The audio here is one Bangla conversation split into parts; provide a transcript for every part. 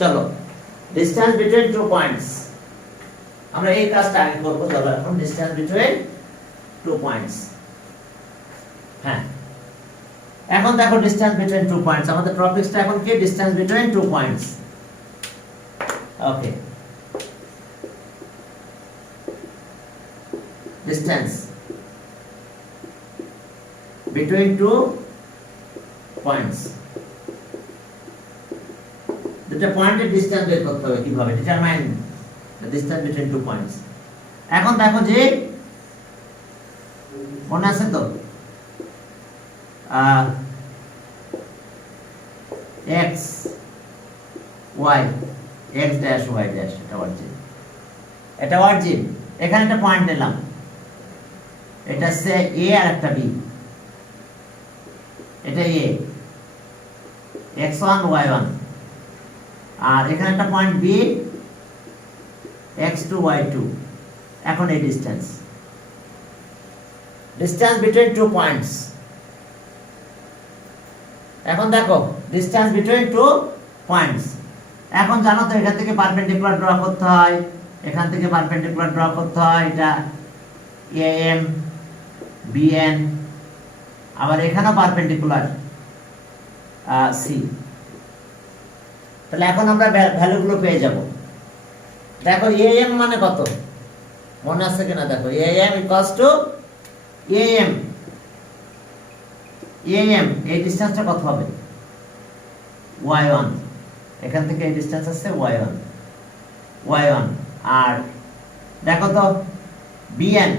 চলো ডিসটেন্স বিটুইন টু পয়েন্টস, আমরা এই কাজটা আগে করব। চলো এখন ডিসটেন্স বিটুইন টু পয়েন্টস। হ্যাঁ, এখন দেখো ডিসটেন্স বিটুইন টু পয়েন্টস, আমাদের টপিকসটা এখন কি? Distance between two points. Okay, distance between two points, দুটো পয়েন্টের ডিসটেন্স বের করতে হবে কিভাবে? Determine the distance between two points. এখন দেখো যে মনে আছে তো x y x dash y dash, এটা অরিজিন। এখানে একটা পয়েন্ট নিলাম, এটা হচ্ছে a আর একটা b, এটা a x1 y1, আর এখানে একটা পয়েন্ট b x2 y2। এখন এই ডিসটেন্স বিটুইন টু পয়েন্টস। এখন দেখো ডিসটেন্স বিটুইন টু পয়েন্টস, এখন জানো তো এখান থেকে পারপেন্ডিকুলার ড্র করতে হয়, এখান থেকে পারপেন্ডিকুলার ড্র করতে হয়, এটা am bn, আবার এখানেও পারপেন্ডিকুলার c। তাহলে এখন আমরা ভ্যালুগুলো পেয়ে যাব। দেখো am মানে কত মনে আছে কিনা? দেখো am ইকুয়ালস টু am এই ডিসটেন্সটা কত হবে? y1, এখান থেকে এই ডিসটেন্স আছে y1। আর দেখো তো bn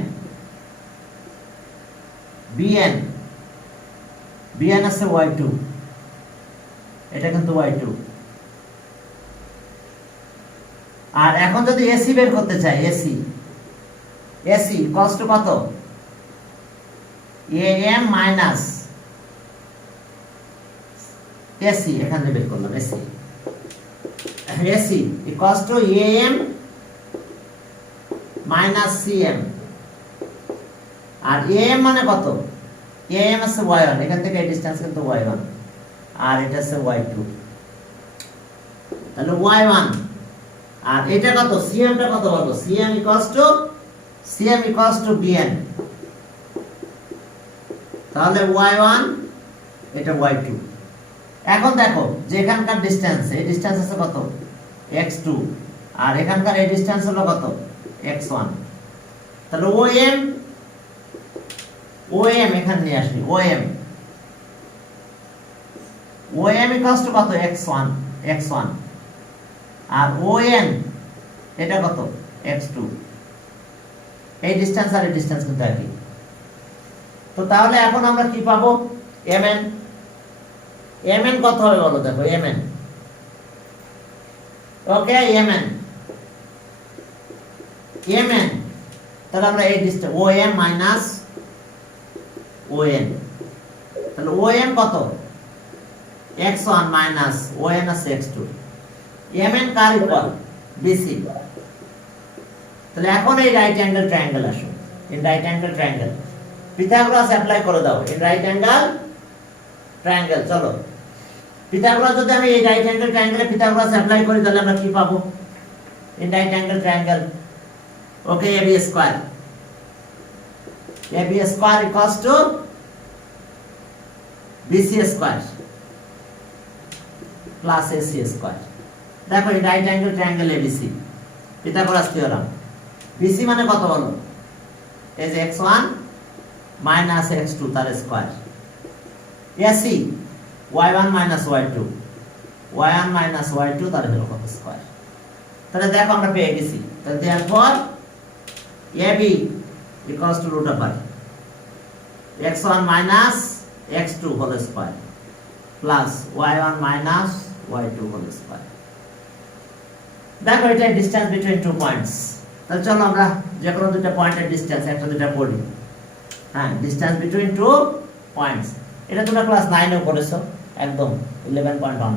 আছে y2, এটা কিন্তু y2। আর এখন যদি ac বের করতে চাই, ac ইকুয়ালস টু কত? am মাইনাস ac, এখানে বের করলাম ac equals to am minus cm। আর am মানে কত? am আছে y1, এখান থেকে এই ডিসটেন্স কিন্তু y1, আর এটা আছে y2, তাহলে y1। আর এটা কত? cm টা কত বলবো? cm ইকুয়ালস টু bn, তাহলে y1 এটা y2। এখন দেখো যে এখানকার ডিসটেন্স, এই ডিসটেন্স আছে কত? x2, আর এখানকার এই ডিসটেন্স হলো কত? x1। তাহলে OM এখানে নিয়ে আসি, OM ইকুয়ালস টু কত? x1, আর ON এটা কত? x2। এই ডিসটেন্স আর এই ডিসটেন্স কিন্তু একই। তো তাহলে এখন আমরা কি পাবো? mn কত হবে বলো? দেখো mn, ওকে mn, তাহলে আমরা এই ডিসটেন্স OM মাইনাস ON, তাহলে OM কত? x1 মাইনাস ON আছে x2। mn কার ইকুয়াল? BC। তাহলে এখন এই রাইট অ্যাঙ্গেল ট্রায়াঙ্গেল আসো, in right angle triangle Pythagoras apply করে দাও, ইন রাইট অ্যাঙ্গেল ট্রায়াঙ্গেল। চলো পিথাগোরাস যদি আমি এই রাইট অ্যাঙ্গেল ট্রায়াঙ্গেলে পিথাগোরাস অ্যাপ্লাই করি তাহলে আমরা কি পাবো? In right angle triangle, okay, AB square equals to BC square plus AC square. দেখো এই right angle triangle ABC, Pythagoras theorem. BC মানে কত বলো? এই যে x1 মাইনাস x2 তার square. AC y1 minus y2 তার হলো কত? স্কয়ার। তাহলে দেখো আমরা পেয়ে গেছি। তাহলে therefore AB equals to root over x1 minus x2 whole square plus y1 minus y2 whole square। দেখো এটা ডিসটেন্স বিটুইন টু পয়েন্টস। তাহলে চলো আমরা যে কোনো দুটো পয়েন্টের ডিসটেন্স একটা দুটো পড়ি। হ্যাঁ, ডিসটেন্স বিটুইন টু পয়েন্টস, এটা তোমরা ক্লাস 9 এ পড়েছো, একদম 11.1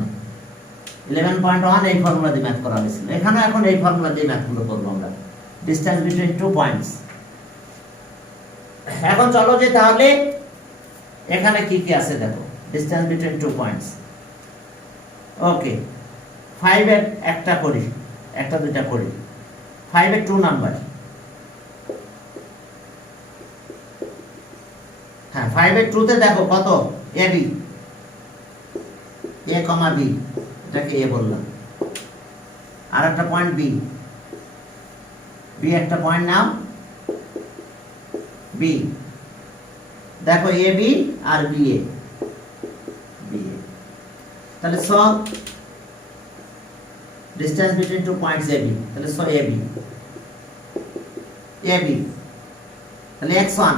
এই ফর্মুলা দিয়ে ম্যাথ করা হয়েছিল। এখানে এখন এই ফর্মুলা দিয়ে ম্যাথগুলো করব আমরা, ডিসটেন্স বিটুইন টু পয়েন্টস। এখন চলো যে তাহলে এখানে কি কি আছে দেখো, ডিসটেন্স বিটুইন টু পয়েন্টস। ওকে, 5 এর একটা করি, একটা দুইটা করি। 5 এর 2 নাম্বার, হ্যাঁ 5 এর 2 তে দেখো কত, A B, A comma B, এটাকে এ বললাম, আর একটা পয়েন্ট বি, বি একটা পয়েন্ট নাও বি, দেখো A B R B A, B A, তাহলে so distance between 2 points AB, তাহলে সো AB, AB, তাহলে x1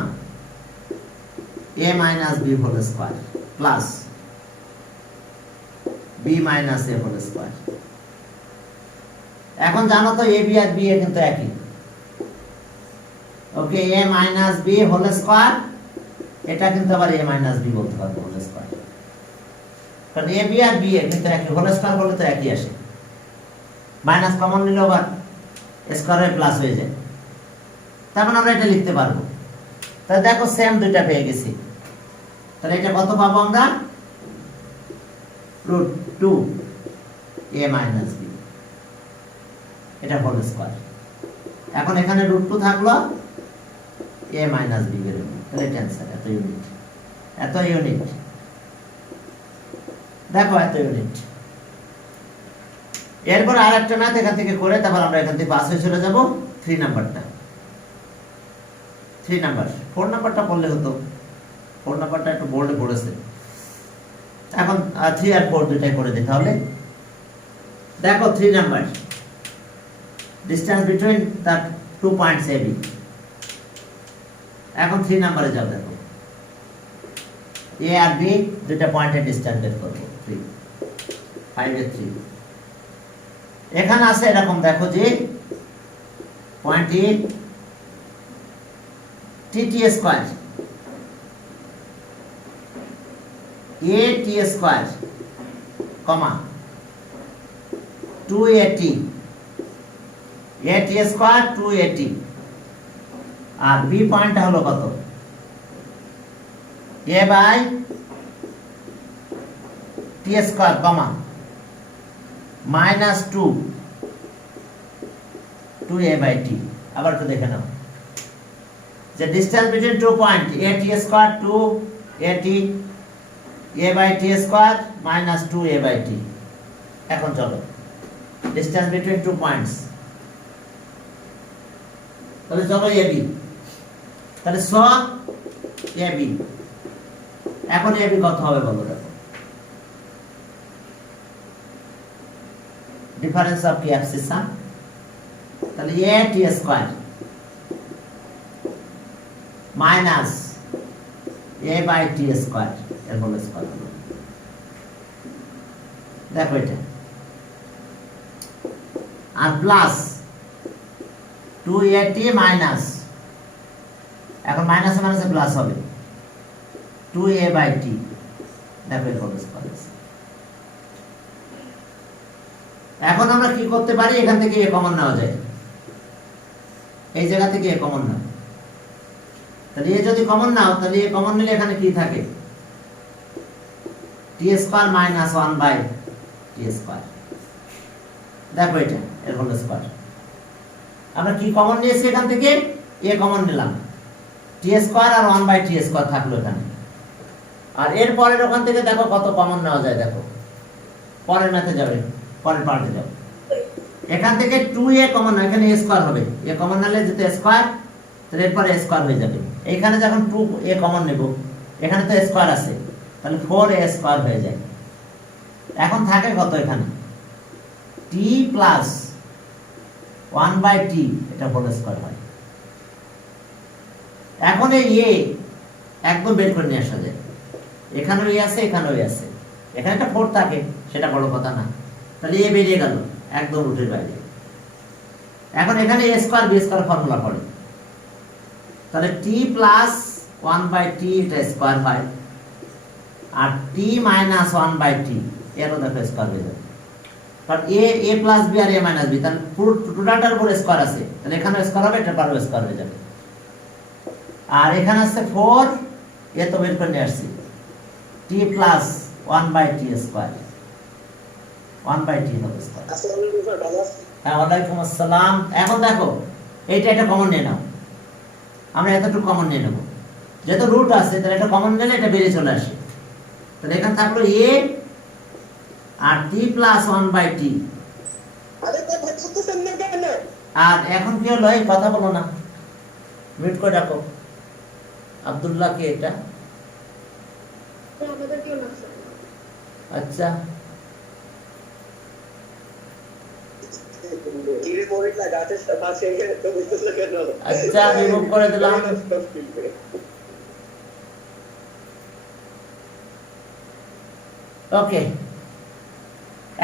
a minus b whole square plus b minus a whole square। এখন জানো তো ab আর b এর কিন্তু একই, ওকে, a minus b whole square, এটা কিন্তু আবার a minus b বলতে পারবো whole square, কারণ ab আর b এর কিন্তু একই, whole square বলে তো একই আসে, মাইনাস কমন নিলে আবার স্কয়ারে প্লাস হয়ে যায়, তারপর আমরা এটা লিখতে পারবো। তাহলে দেখো সেম দুইটা পেয়ে গেছি, তাহলে এটা কত পাবো আমরা, √2 a minus b, এটা হোল স্কয়ার। এখন এখানে √2 থাকলো, a minus b বের হলো, তাহলে এটা অ্যানসার, এত ইউনিট, এত ইউনিট, দেখো এত ইউনিট। এরপর আর একটা ম্যাথ এখান থেকে করে তারপর আমরা এখান থেকে পাস হয়ে চলে যাব 3 নাম্বারটা, 3 নাম্বার, 4 নাম্বারটা পড়লে হতো, 4 নাম্বারটা একটু বোর্ডে পড়েছে, এখন 3 আর 4 দুইটাই করে দিতে হবে। দেখো 3 number, distance between the 2 points AB, এখন 3 নাম্বারে যাও, দেখো A আর B দুইটা পয়েন্টের ডিসটেন্স বের করব, 3, 5 এর 3, এখানে আছে এরকম, দেখো যে point A T square, A T square comma 2at, A T square 2at, আর বি পয়েন্টটা হলো কত, A by T square comma -2 2a by t। আবার একটু দেখে নাও যে distance between 2 point a t square 2at a by t square -2a by t। এখন চলো ডিসটেন্স বিটুইন 2 পয়েন্টস, তাহলে চলো ab, তাহলে সো ab, এখন ab কত হবে বলো, দেখো ডিফারেন্স অফ কি অ্যাবসিসন, তাহলে a t square minus a by t square এর হোল স্কয়ার, দেখো এটা, আর প্লাস 2at মাইনাস, এখন মাইনাসে মাইনাসে প্লাস হবে 2a বাই t, দেখো এর হোল স্কয়ার। এখন আমরা কি করতে পারি, এখান থেকে এ কমন নেওয়া যায়, এই জায়গা থেকে এ কমন নাও, তাহলে এ যদি কমন নাও, তাহলে এ কমন নিলে এখানে কি থাকে, T square minus 1 by T square, দেখো এটা এর হোল স্কয়ার। আমরা কি কমন নিয়েছি এখান থেকে, এ কমন নিলাম, টি স্কয়ার আর 1 বাই টি স্কয়ার থাকলো এখানে, আর এর পরের ওখান থেকে দেখো কত কমন নেওয়া যায়, দেখো পরের ম্যাথে যাবে, পরের পার্টে যাও, এখান থেকে 2a কমন, এখানে a স্কয়ার হবে, a কমন নিলে যেতে স্কয়ার, তাহলে এরপর a স্কয়ার হয়ে যাবে, এইখানে যখন 2a কমন নেব, এখানে তো স্কয়ার আছে, তাহলে 4a স্কয়ার হয়ে যায়। এখন থাকে কত এখানে, t প্লাস 1 বাই t, এটা হোল স্কয়ার হয়। এখন এই a একদম বের করে নিয়ে আসা যায়, এখানেও a আছে, এখানেও a আছে, এখানে একটা 4 থাকে, সেটা বড় কথা না, তাহলে a বেরিয়ে গেল একদম রুটের বাইরে। এখন এখানে a square b square formula পড়ে, তাহলে t প্লাস 1 বাই t এটা স্কয়ার হয়, আর t মাইনাস 1 বাই t এরও দেখো স্কয়ার হয়ে যাবে, কারণ a প্লাস b আর a মাইনাস b, তাহলে পুরো টোটালটার উপর স্কয়ার আছে, তাহলে এখানে স্কয়ার হবে, এটা পারও স্কয়ার হয়ে যাবে, আর এখানে আছে 4, এ তো বের করে নিয়ে আসছি, t plus 1 by t square, 1/t whole square. আসসালামু আলাইকুম স্যার, ভালো আছেন? হ্যাঁ, ওয়ালাইকুম আসসালাম। এখন দেখো এইটা একটা কমন নিয়ে নাও, আমরা এতটুকু কমন নিয়ে নেব, যেহেতু রুট আছে তাহলে এটা কমন নিলে এটা বেরিয়ে চলে আসে। তাহলে এখানে থাকলো a R t plus 1/t। আরে কথা বলতেছেন না কেন? আর এখন কি হলো, এই কথা বলো না, মিউট করে রাখো। আব্দুল্লাহ কে এটা? আমাদের কেউ না স্যার। আচ্ছা, কিরে মরিক লাগা আছে পাশে তো বুঝতেছ কেন? আচ্ছা রিমুভ করে দিলাম। ওকে,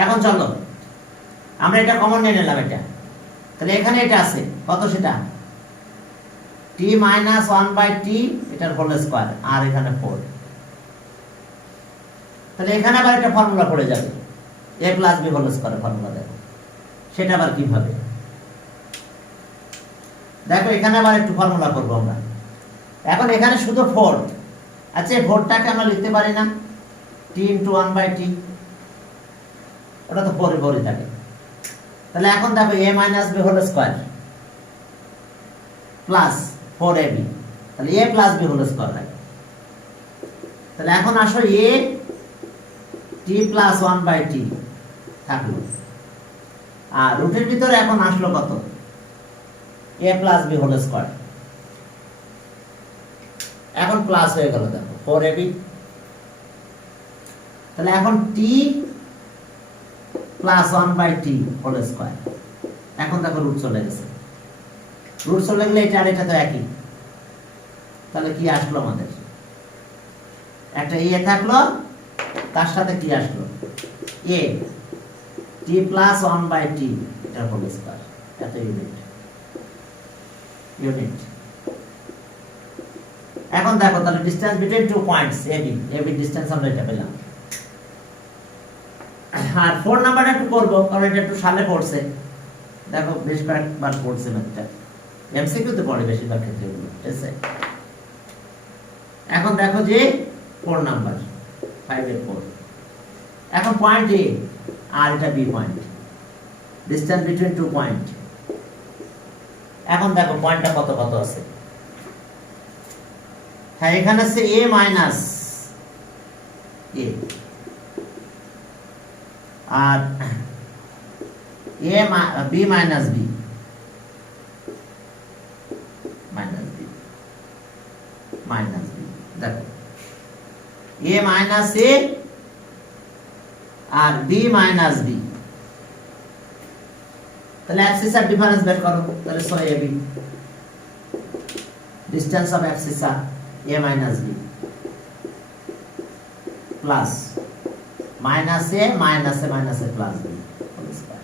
এখন চলো আমরা এটা কমন নিয়ে নিলাম এটা। তাহলে এখানে এটা আছে কত, সেটা t মাইনাস 1/t এটার হোল স্কয়ার, আর এখানে 4। তাহলে এখানে আবার একটা ফর্মুলা পড়ে যাবে, a প্লাস b হোল স্কয়ারের ফর্মুলা। দেখো সেটা আবার কিভাবে, দেখো এখানে আবার একটু ফর্মুলা করবো আমরা। এখন এখানে শুধু 4, আচ্ছা এই 4টাকে আমরা লিখতে পারি না t ইন্টু 1/t, ওটা তো 4 থাকে। তাহলে এখন দেখো a minus b whole square plus 4ab, তাহলে a plus b whole square হয়। তাহলে এখন আসো a t প্লাস 1/t থাকলো, আর রুটের ভিতরে এখন আসলো কত, a plus b whole square. এখন প্লাস হয়ে গেল, দেখো 4ab। তাহলে এখন t plus 1/t whole square. এখন দেখো রুট চলে গেছে, রুট চলে গেলে এটা আর এটা তো একই। তাহলে কি আসলো আমাদের, একটা a থাকলো, তার সাথে কি আসলো, a t প্লাস 1/t এটা হোল স্কয়ার, এত ইউনিট। এখন দেখো তাহলে distance between 2 points ab distance আমরা এটা পেলাম। আর 4 নাম্বারটা একটু করবো, কারণ এটা একটু সালে পড়ছে, দেখো বেশ কয়েকবার পড়ছে ম্যাথটা, এমসিকিউ তে পড়ে বেশিরভাগ ক্ষেত্রে এগুলো, ঠিক আছে। এখন দেখো যে 4 নাম্বার 5 এর 4, এখন পয়েন্ট a আর এটা b point, distance between 2 point. এখন দেখো পয়েন্টটা কত কত আছে। হ্যাঁ, এখানে আছে a মাইনাস a আর b minus b minus b minus b। দেখো a মাইনাস a আর b মাইনাস b, তাহলে অ্যাক্সিস আর ডিফারেন্স বের করো। তাহলে 6ab, ডিসটেন্স অফ অ্যাক্সিস আর a minus b plus minus a minus a minus a plus b whole square.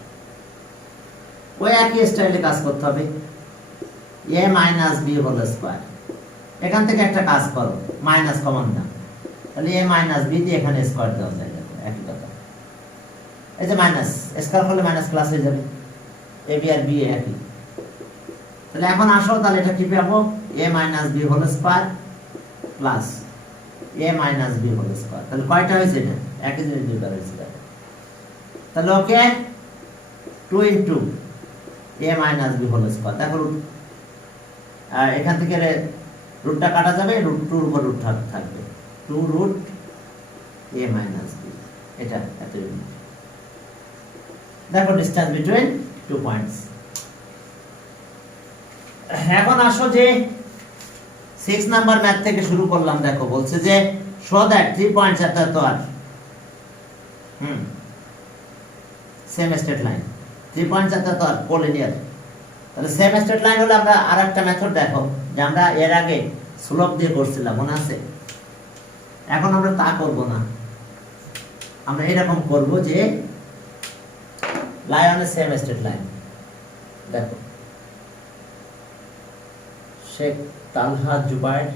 ওই একই স্টাইলে কাজ করতে হবে, a minus b whole square. এখান থেকে একটা কাজ করো, মাইনাস কমন দাও, তাহলে a মাইনাস b দিয়ে এখানে স্কয়ার দেওয়া যায়, দেখো একই কথা। এই যে মাইনাস স্কয়ার করলে মাইনাস প্লাস হয়ে যাবে, a b আর b একই। তাহলে এখন আসো, তাহলে এটা কি পাবো, a minus b whole square plus a minus b whole square. তাহলে কয়টা হয়েছে, এটা একই জিনিস দুইবার হয়েছে। তাহলে okay 2 into a minus b whole square. দেখো এখান থেকে রুটটা কাটা যাবে, রুট 2 এর উপর রুট থাকবে, 2 রুট a মাইনাস b, এটা এত ইউনিট। দেখো ডিসটেন্স বিটুইন 2 পয়েন্টস। এখন আসো যে 6 নাম্বার ম্যাথ থেকে শুরু করলাম। দেখো বলছে যে শো দ্যাট 3 পয়েন্টস এত এত আর সেম স্ট্রেট লাইন, 3 পয়েন্টস এত এত আর কোলিনিয়ার। তাহলে সেম স্ট্রেট লাইন হলে আমরা আরেকটা মেথড দেখো, যে আমরা এর আগে স্লোপ দিয়ে করছিলাম, মনে আছে? এখন আমরা তা করব না, আমরা এরকম করব যে lie on a same straight line. দেখো শেখ তালহা জুবাইর,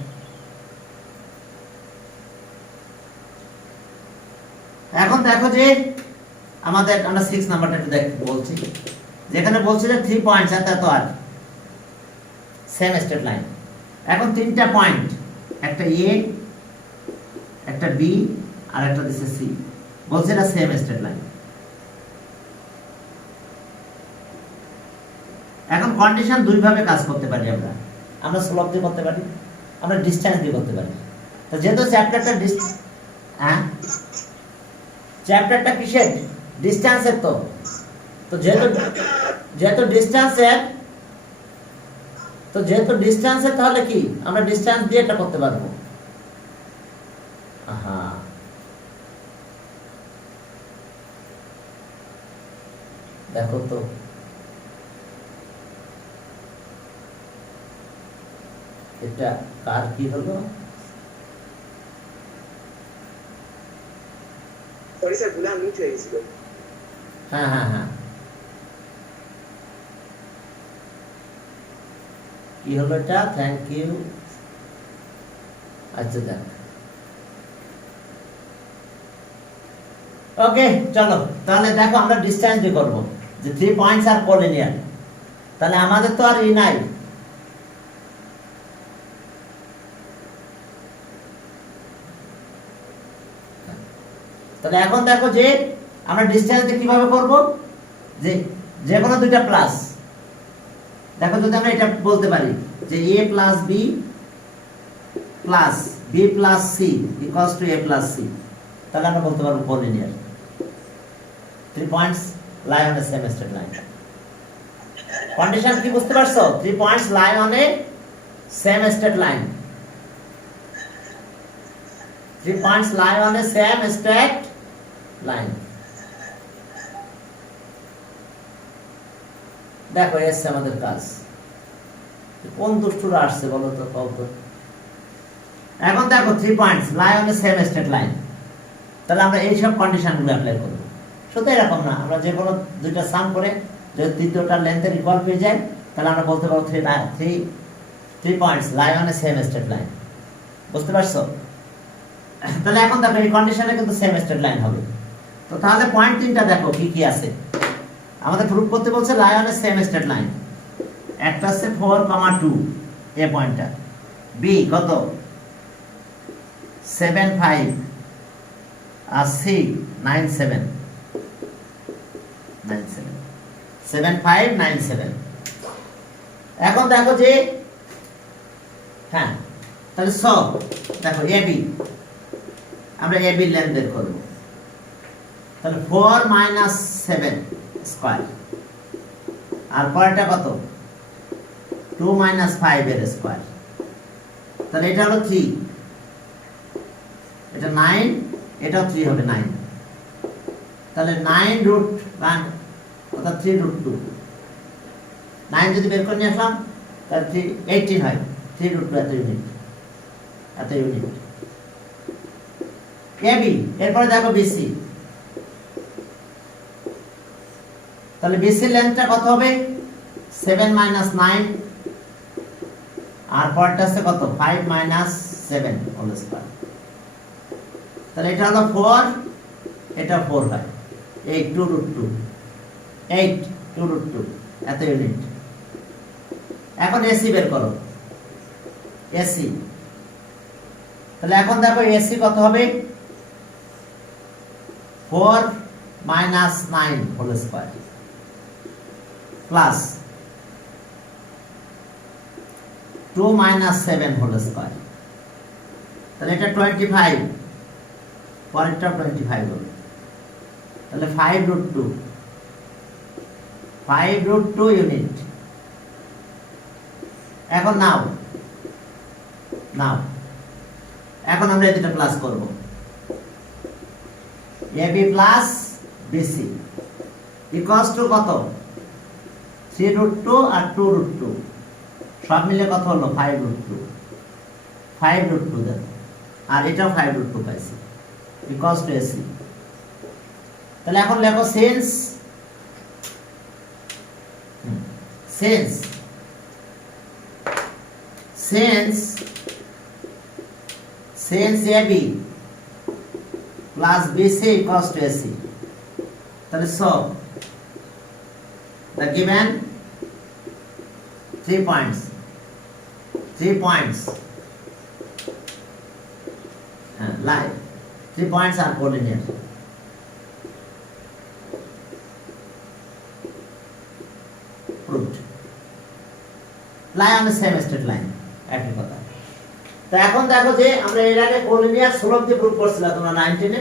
এখন দেখো যে আমাদের, আমরা 6 নাম্বারটা একটু বলছি, যেখানে বলছে যে 3 পয়েন্টস এত এত আর সেম স্ট্রেট লাইন। এখন 3টা পয়েন্ট, একটা এ, একটা বি আর একটা দিছে সি, বলছে এটা সেম স্ট্রেট লাইন। এখন কন্ডিশন দুই ভাবে কাজ করতে পারি আমরা। আমরা স্লোপ দিয়ে করতে পারি, আমরা ডিসটেন্স দিয়ে করতে পারি। তো যেহেতু চ্যাপ্টারটা হ্যাঁ চ্যাপ্টারটা কিসের? ডিসটেন্সের। তো তো যেহেতু ডিসটেন্সের তাহলে কি আমরা ডিসটেন্স দিয়ে এটা করতে পারবো। হ্যাঁ, দেখো তো এটা কার কি হলো? সরি স্যার, ভুলে মিউট হয়ে গেছিল। হ্যাঁ হ্যাঁ হ্যাঁ, কি হলো এটা? Thank you. আচ্ছা দেখ, ওকে চলো তাহলে দেখো আমরা ডিসটেন্স দিয়ে করবো যে 3 পয়েন্টস আর কোলিনিয়ার। তাহলে আমাদের তো আর ই নাই, তাহলে এখন দেখো যে আমরা ডিসটেন্স দিয়ে কিভাবে করব, যে যে কোনো দুইটা প্লাস। দেখো যদি আমরা এটা বলতে পারি যে a plus b plus b plus c equals to a plus c, তাহলে আমরা বলতে পারবো collinear. 3 points lie on a same straight line. Condition কি বুঝতে পারছো? 3 points lie on a same straight line. 3 points lie on a same straight line. দেখো এসছে আমাদের কাজ। কোন দুষ্টুরা আসছে বলো তো, কত? এখন দেখো 3 points lie on a same straight line, তাহলে আমরা এই সব কন্ডিশনগুলো অ্যাপ্লাই করব। শুধু এরকম না, আমরা যে কোনো দুইটা সাম করে যদি তৃতীয়টার লেন্থের ইকুয়াল পেয়ে যায়, তাহলে আমরা বলতে পারবো 3 points lie on a same straight line। বুঝতে পারছো? তাহলে এখন দেখো এই কন্ডিশনে কিন্তু সেম স্ট্রেট লাইন হবে। তো তাহলে পয়েন্ট তিনটা দেখো কি কি আছে। আমাদের প্রুফ করতে বলছে lie on a same straight line. একটা আছে 4,2 এ পয়েন্টটা, বি কত 7,5 আর সি 9,7 7,5,9,7। এখন দেখো যে হ্যাঁ, তাহলে সব দেখো এ বি, আমরা এ বি লেন্থ বের করব। তাহলে 4 মাইনাস 7 স্কয়ার, আর পরেরটা কত 2 মাইনাস 5 এর স্কয়ার। তাহলে এটা হলো 3, এটা 9, এটাও 3 হবে 9। তাহলে 9 রুট 1 অর্থাৎ 3 রুট 2। 9 যদি বের করে নিয়ে আসলাম তাহলে 18 হয়। 3 রুট 2 এত ইউনিট, এত ইউনিট। এবি, এরপরে দেখো বিসি। তাহলে বিসি লেন্থটা কত হবে 7 মাইনাস 9, আর পরেরটা আছে কত 5 মাইনাস 7 হোল স্কয়ার। তাহলে এটা হলো 4, এটা 4 হয় 8 2 রুট 2, 8 2 রুট 2 এত ইউনিট। এখন এসি বের করো, এসি। তাহলে এখন দেখো এসি কত হবে 4 minus 9 whole square plus 2 minus 7 whole square. তাহলে এটা 25, পরেরটা 25 হবে। তাহলে 5 রুট 2, 5 রুট 2 ইউনিট। এখন নাও এখন আমরা এটা প্লাস করব, AB plus BC equals to কত 3 রুট 2 আর 2 রুট 2 সব মিলে কত হলো 5 রুট 2। 5 রুট 2 দেন, আর এটাও 5 রুট 2 পাইছি ইকুয়ালস টু এসি। তাহলে এখন লেখো since AB plus BC equals to AC. তাহলে so the given 3 points lie 3 points are collinear. Proved. Lie on same straight line, একই কথা। তো এখন দেখো যে আমরা এর আগে কোলিনিয়ার সুলভ দিয়ে প্রুভ করছিলাম তোমরা 19 এ,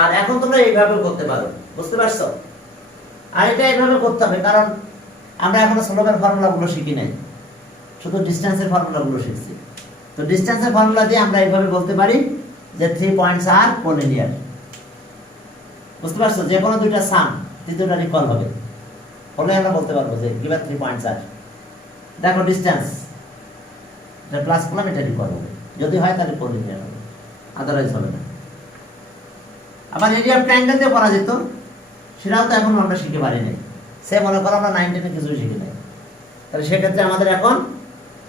আর এখন তোমরা এইভাবে করতে পারো, বুঝতে পারছো? আর এটা এইভাবে করতে হবে, কারণ আমরা এখনো সুলভের ফর্মুলাগুলো শিখি নাই, শুধু ডিসটেন্সের ফর্মুলাগুলো শিখছি। তো ডিসটেন্সের ফর্মুলা দিয়ে আমরা এইভাবে বলতে পারি যে 3 পয়েন্টস আর কোলিনিয়ার, বুঝতে পারছো? যে কোনো দুইটা সাম তৃতীয়টা রিকল হবে, হলে আমরা বলতে পারবো যে গিভেন 3 পয়েন্টস আর। দেখো ডিসটেন্স এটা প্লাস করলাম, এটা রিকল হবে, যদি হয় তাহলে কোলিনিয়ার হবে, আদারওয়াইজ হবে না। আবার এরিয়া অফ ট্রায়াঙ্গেল দিয়ে করা যেত, সেটাও তো এখন আমরা শিখে পারি নাই। সে মনে করো আমরা 19 এ কিছুই শিখি নাই, তাহলে সেক্ষেত্রে আমাদের এখন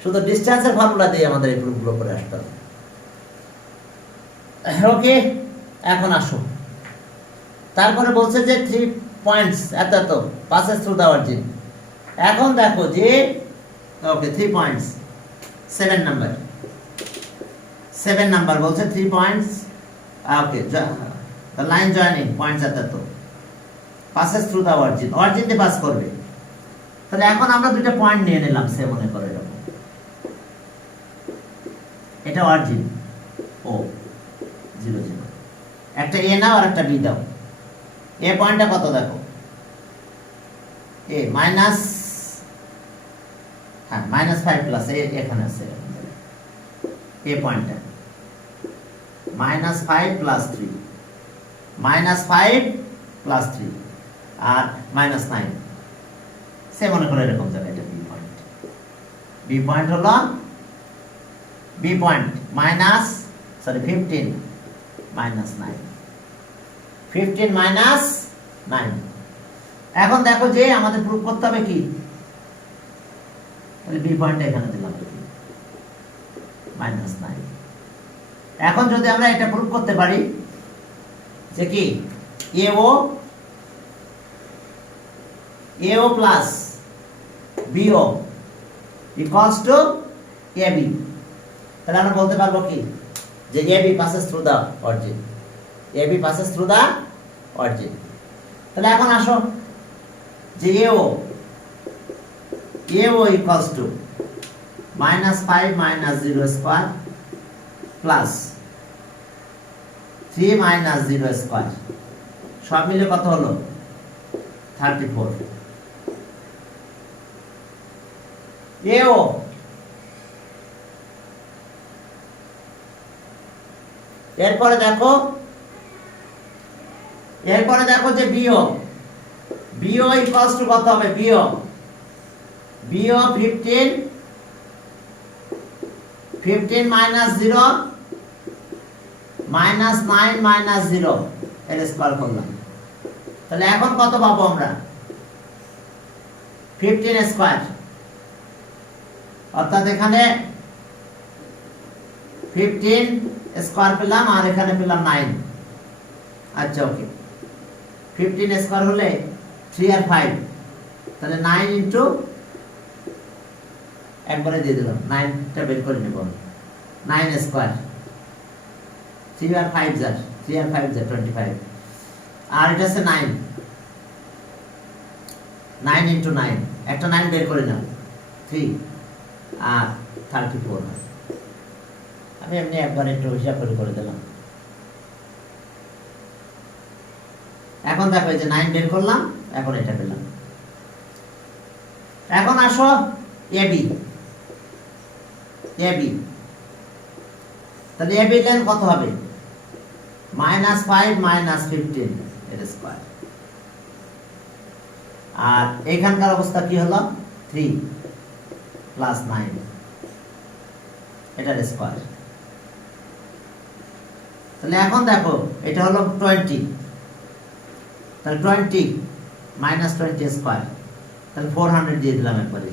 শুধু ডিসটেন্সের ফর্মুলা দিয়ে আমাদের এই প্রুফগুলো করে আসতে হবে। ওকে, এখন আসো। তারপরে বলছে যে 3 পয়েন্টস এত এত পাসেস থ্রু দ্য অরিজিন। এখন দেখো যে ওকে 3 পয়েন্টস 7 নাম্বার, 7 নাম্বার বলছে 3 points okay the line joining points এত এত passes through the origin, origin দিয়ে পাস করবে। তাহলে এখন আমরা দুটো পয়েন্ট নিয়ে নিলাম, সে মনে করে এরকম, এটা অরিজিন ও 0 0, একটা এ নাও আর একটা বি দাও। এ পয়েন্টটা কত দেখো, এ মাইনাস, হ্যাঁ -5 প্লাস এখানে আছে, এ পয়েন্টটা -5 প্লাস 3, -5 প্লাস 3 আর -9, সে মনে করে এরকম জায়গায় এটা বি পয়েন্ট। বি পয়েন্ট হলো বি পয়েন্ট মাইনাস 15 -9, 15 -9। এখন দেখো যে আমাদের প্রুফ করতে হবে কি, তাহলে বি পয়েন্টটা এখানে দিলাম -9। এখন যদি আমরা এটা প্রুফ করতে পারি যে কি AO plus BO equals to AB, তাহলে আমরা বলতে পারবো কি যে AB passes through the origin, AB passes through the origin। তাহলে এখন আসো যে AO equals to -5 -0 square plus 3 -0 square, সব মিলে কত হলো 34। AO এরপরে দেখো যে BO ইকুয়ালস টু কত হবে, BO 15 -0 -9 -0 এর স্কয়ার করলাম। তাহলে এখন কত পাবো আমরা, 15 স্কয়ার, অর্থাৎ এখানে 15 স্কয়ার পেলাম আর এখানে পেলাম 9। আচ্ছা ওকে, 15 স্কয়ার হলে 3 আর 5, তাহলে 9 ইনটু একবারে দিয়ে দিলাম, 9টা বের করে নেব, 9 স্কয়ার, 3 আর 5 যার 25, আর এটা আছে 9 ইনটু 9, একটা 9 বের করে নাও, 3 আর 34 হয়। আমি এমনি একবার একটু হিসাব করে দিলাম। এখন দেখো এই যে 9 বের করলাম, এখন এটা পেলাম। এখন আসো AB, তাহলে AB লেন কত হবে, -5 -15 এর স্কয়ার, আর এখানকার অবস্থা কি হলো 3 প্লাস 9 এটার স্কয়ার। তাহলে এখন দেখো এটা হলো 20, তাহলে 20 -20 স্কয়ার, তাহলে 400 দিয়ে দিলাম একবারে,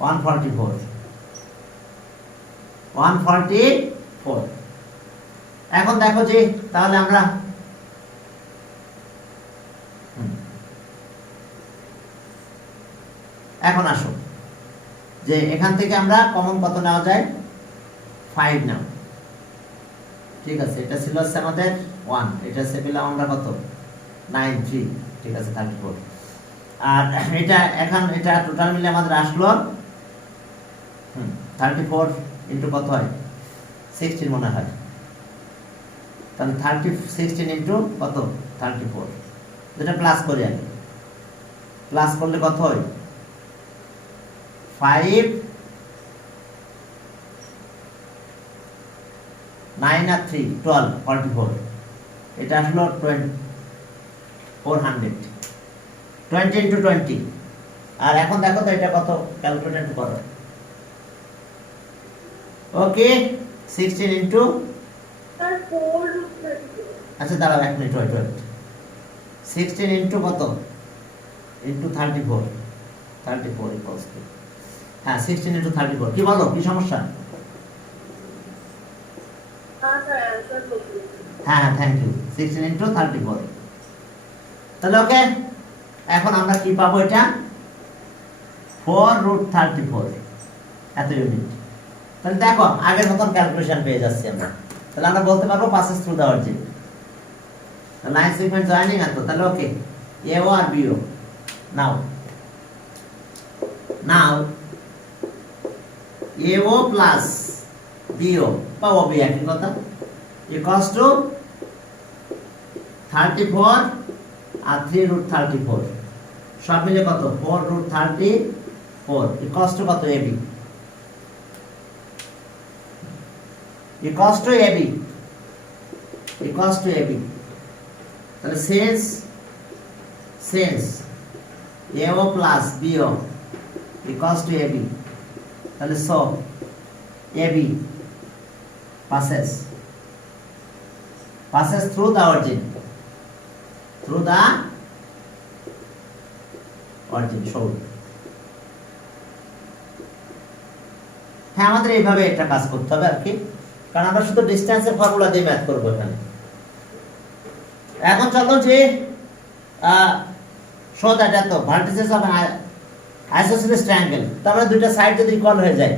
144। এখন দেখো যে তাহলে আমরা এখন আসো যে এখান থেকে আমরা কমন কত নেওয়া যায়, 5 নাও, ঠিক আছে। এটা ছিল আমাদের 1, এটা সে পেলাম আমরা কত 9 3, ঠিক আছে 34। আর এটা এখন এটা টোটাল মিলে আমাদের আসলো 34 ইন্টু কত হয় 16 মনে হয়, তাহলে 16 ইন্টু কত 34, যেটা প্লাস করি আগে, প্লাস করলে কত হয় 5 9 আর 3 12 44, এটা আসলো 400 20 ইন্টু 20। আর এখন দেখো তো এটা কত, ক্যালকুলেট করো। ওকে 16 ইন্টু, আচ্ছা দাঁড়াও 1 মিনিট, ওয়েট 16 ইন্টু কত ইন্টু 34 ইকুয়ালস টু, হ্যাঁ 16 ইন্টু 34, কি বলো কি সমস্যা? হ্যাঁ থ্যাংক ইউ, 16 ইন্টু 34। তাহলে ওকে, এখন আমরা কি পাবো, এটা 4√34 এত ইউনিট। তাহলে দেখো আগের মতন ক্যালকুলেশন পেয়ে যাচ্ছি আমরা, তাহলে আমরা বলতে পারবো passes through the origin, line segment joining আছে। তাহলে ওকে, AO আর BO, নাও AO প্লাস BO বা OB একই কথা, ইকুয়ালস টু 34 আর 3√34, সব মিলে কত 4√34, ইকুয়ালস টু কত AB, equals to AB, তাহলে since AO plus BO equals to AB, তাহলে so AB passes through the origin, show। হ্যাঁ আমাদের এইভাবে একটা কাজ করতে হবে আর কি, কারণ আমরা শুধু ডিসটেন্সের ফর্মুলা দিয়ে ম্যাথ করব এখানে। এখন চলো যে শো দ্যাট এত ভার্টিসেস অফ আইসোসেলেস ট্রায়াঙ্গেল, তাহলে দুইটা সাইড যদি ইকুয়াল হয়ে যায়,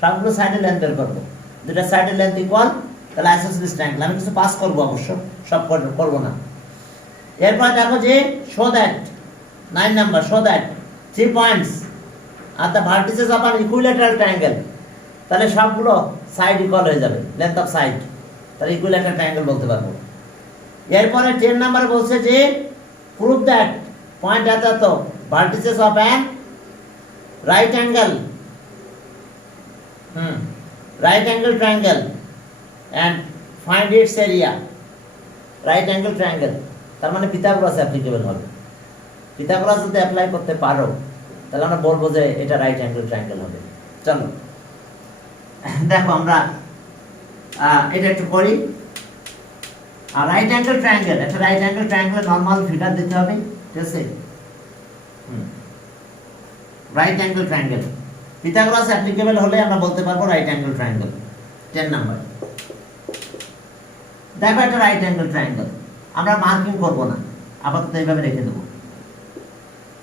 সবগুলো সাইডের লেন্থ বের করব, দুইটা সাইডের লেন্থ ইকুয়াল, তাহলে আইসোসেলেস ট্রায়াঙ্গেল। আমি কিছু পাস করব অবশ্য, সব করব না। এরপর দেখো যে show that 9 number, show that 3 points are the vertices of an equilateral triangle, তাহলে সবগুলো সাইড ইকুয়াল হয়ে যাবে, লেন্থ অফ সাইড, তাহলে ইকুইল্যাটারাল ট্রায়াঙ্গেল বলতে পারবো। এরপরে 10 নাম্বার বলছে যে প্রুভ দ্যাট পয়েন্ট এত vertices of an right angle triangle and find its area. Right angle triangle তার মানে পিথাগোরাস অ্যাপ্লিকেবল হবে। পিথাগোরাস যদি অ্যাপ্লাই করতে পারো তাহলে আমরা বলবো যে এটা রাইট অ্যাঙ্গেল ট্রায়াঙ্গেল হবে। চলো দেখো আমরা এটা একটু করি। আর রাইট অ্যাঙ্গেল ট্রায়াঙ্গেল, একটা রাইট অ্যাঙ্গেল ট্রায়াঙ্গেলের নরমাল ফিগার দিতে হবে, ঠিক আছে? Right angle triangle Pythagoras applicable হলে আমরা বলতে পারবো রাইট অ্যাঙ্গেল ট্রায়াঙ্গেল। 10 নাম্বার দেখো একটা রাইট অ্যাঙ্গেল ট্রায়াঙ্গেল, আমরা মার্কিং করব না, আপাতত এইভাবে রেখে দেবো।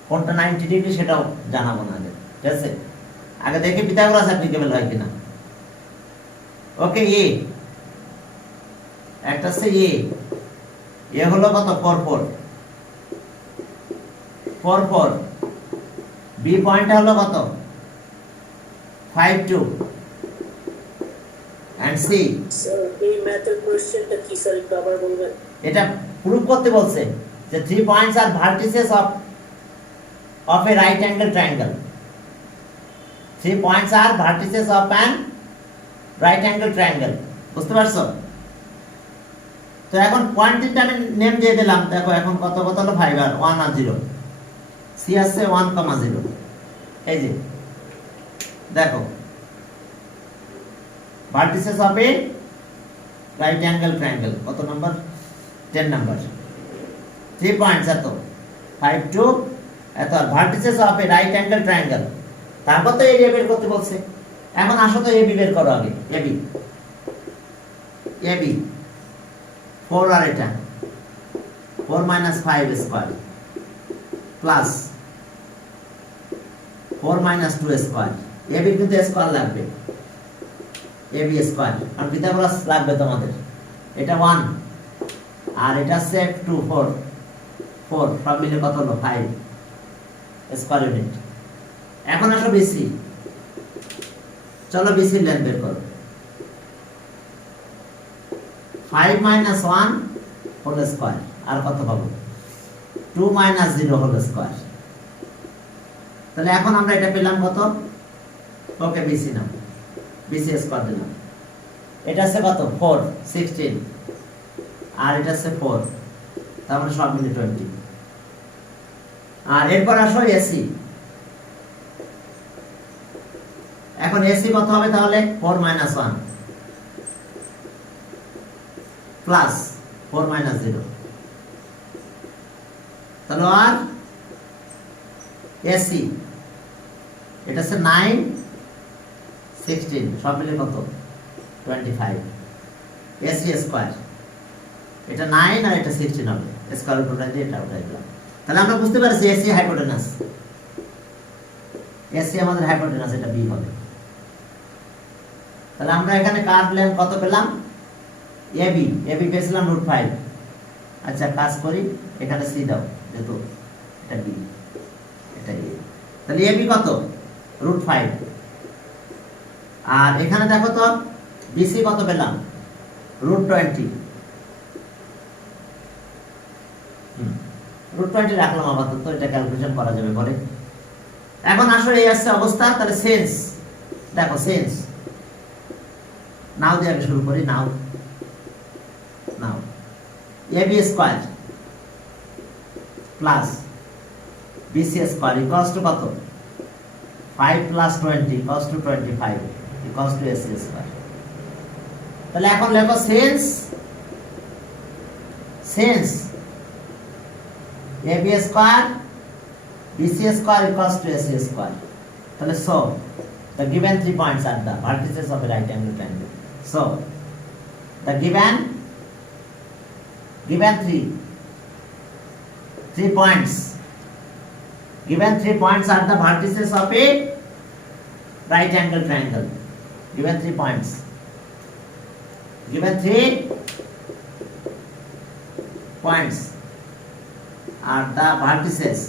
কোনটা 90 ডিগ্রি সেটাও জানাবো না আগে, ঠিক আছে? আগে দেখি পিথাগোরাস অ্যাপ্লিকেবল হয় কিনা। ওকে, একটা আছে এ হলো কত 4 বি পয়েন্টটা হলো কত 5 2 এন্ড সি। স্যার এই ম্যাথের কোশ্চেনটা কি স্যার একটু আবার বলবেন? এটা প্রুফ করতে বলছে যে 3 points are vertices of a right angle triangle. 3 points are vertices of an right angle triangle, বুঝতে পারছো? তো এখন পয়েন্ট তিনটা আমি নেম দিয়ে দিলাম। দেখো এখন কত কত হলো 5 আর 1 আর 0, সি আছে 1, 0। এই যে দেখো vertices of a right angle triangle কত নাম্বার 10 নাম্বার। 3 পয়েন্টস এত 5 2 এত আর vertices of a right angle triangle. তারপর তো এরিয়া বের করতে বলছে। এখন আসো তো এবি বের করো আগে। এবি 4 আর এটা 4 - 5 স্কয়ার প্লাস 4 - 2 স্কয়ার। এবি কিন্তু স্কয়ার লাগবে, এবি স্কয়ার, আর পিথাগোরাস লাগবে তোমাদের। এটা 1 আর এটা হচ্ছে 2 4 সব মিলে কত হলো 5। Square unit. এখন আসো বিসি, চলো বিসি লেন বের করো। 5 মাইনাস 1 হোল স্কয়ার, আর কত পাবো? 2 মাইনাস 0 হোল স্কয়ার। তাহলে এখন আমরা এটা পেলাম কত? ওকে বিসি নাও, বিসি স্কয়ার দিলাম। এটা আছে কত? 4 16, আর এটা আছে 4, তার মানে সব মিলে 20। আর এরপর আসো এসি। এখন এসি কত হবে তাহলে? 4 মাইনাস 1 প্লাস 4 মাইনাস 0, তাহলে আর এসি এটা আছে 9 16, সব মিলে কত? 25। এসি স্কয়ার, এটা 9 আর এটা 16 হবে, স্কয়ার রুট উঠাই দিয়ে এটা উঠাই দিলাম। তাহলে আমরা বুঝতে পারছি এসি হাইপোটেনাস, এসি আমাদের হাইপোটেনাস, এটা বি হবে। তাহলে আমরা এখানে কার্ভ লেন্থ কত পেলাম? এবি, এবি পেয়েছিলাম √5। আচ্ছা কাজ করি, এখানে সি দাও, যেহেতু এটা বি, এটা এ। তাহলে এবি কত? √5। আর এখানে দেখো তো বিসি কত পেলাম? √20। √20 রাখলাম আপাতত, এটা ক্যালকুলেশন করা যাবে পরে। এখন আসলে এই আসছে অবস্থা। তাহলে সেন্স দেখো, সেন্স নাও দিয়ে আমি শুরু করি। নাও নাও AB square plus BC square equals to কত? 5 plus 20 equals to 25 equals to AC square. তাহলে এখন লেখো since, since AB square BC square equals to AC square. তাহলে so the given 3 points are the vertices of a right angle triangle. So the given 3 points, given 3 points are the vertices of a right angle triangle. Given 3 points, given 3 points are the vertices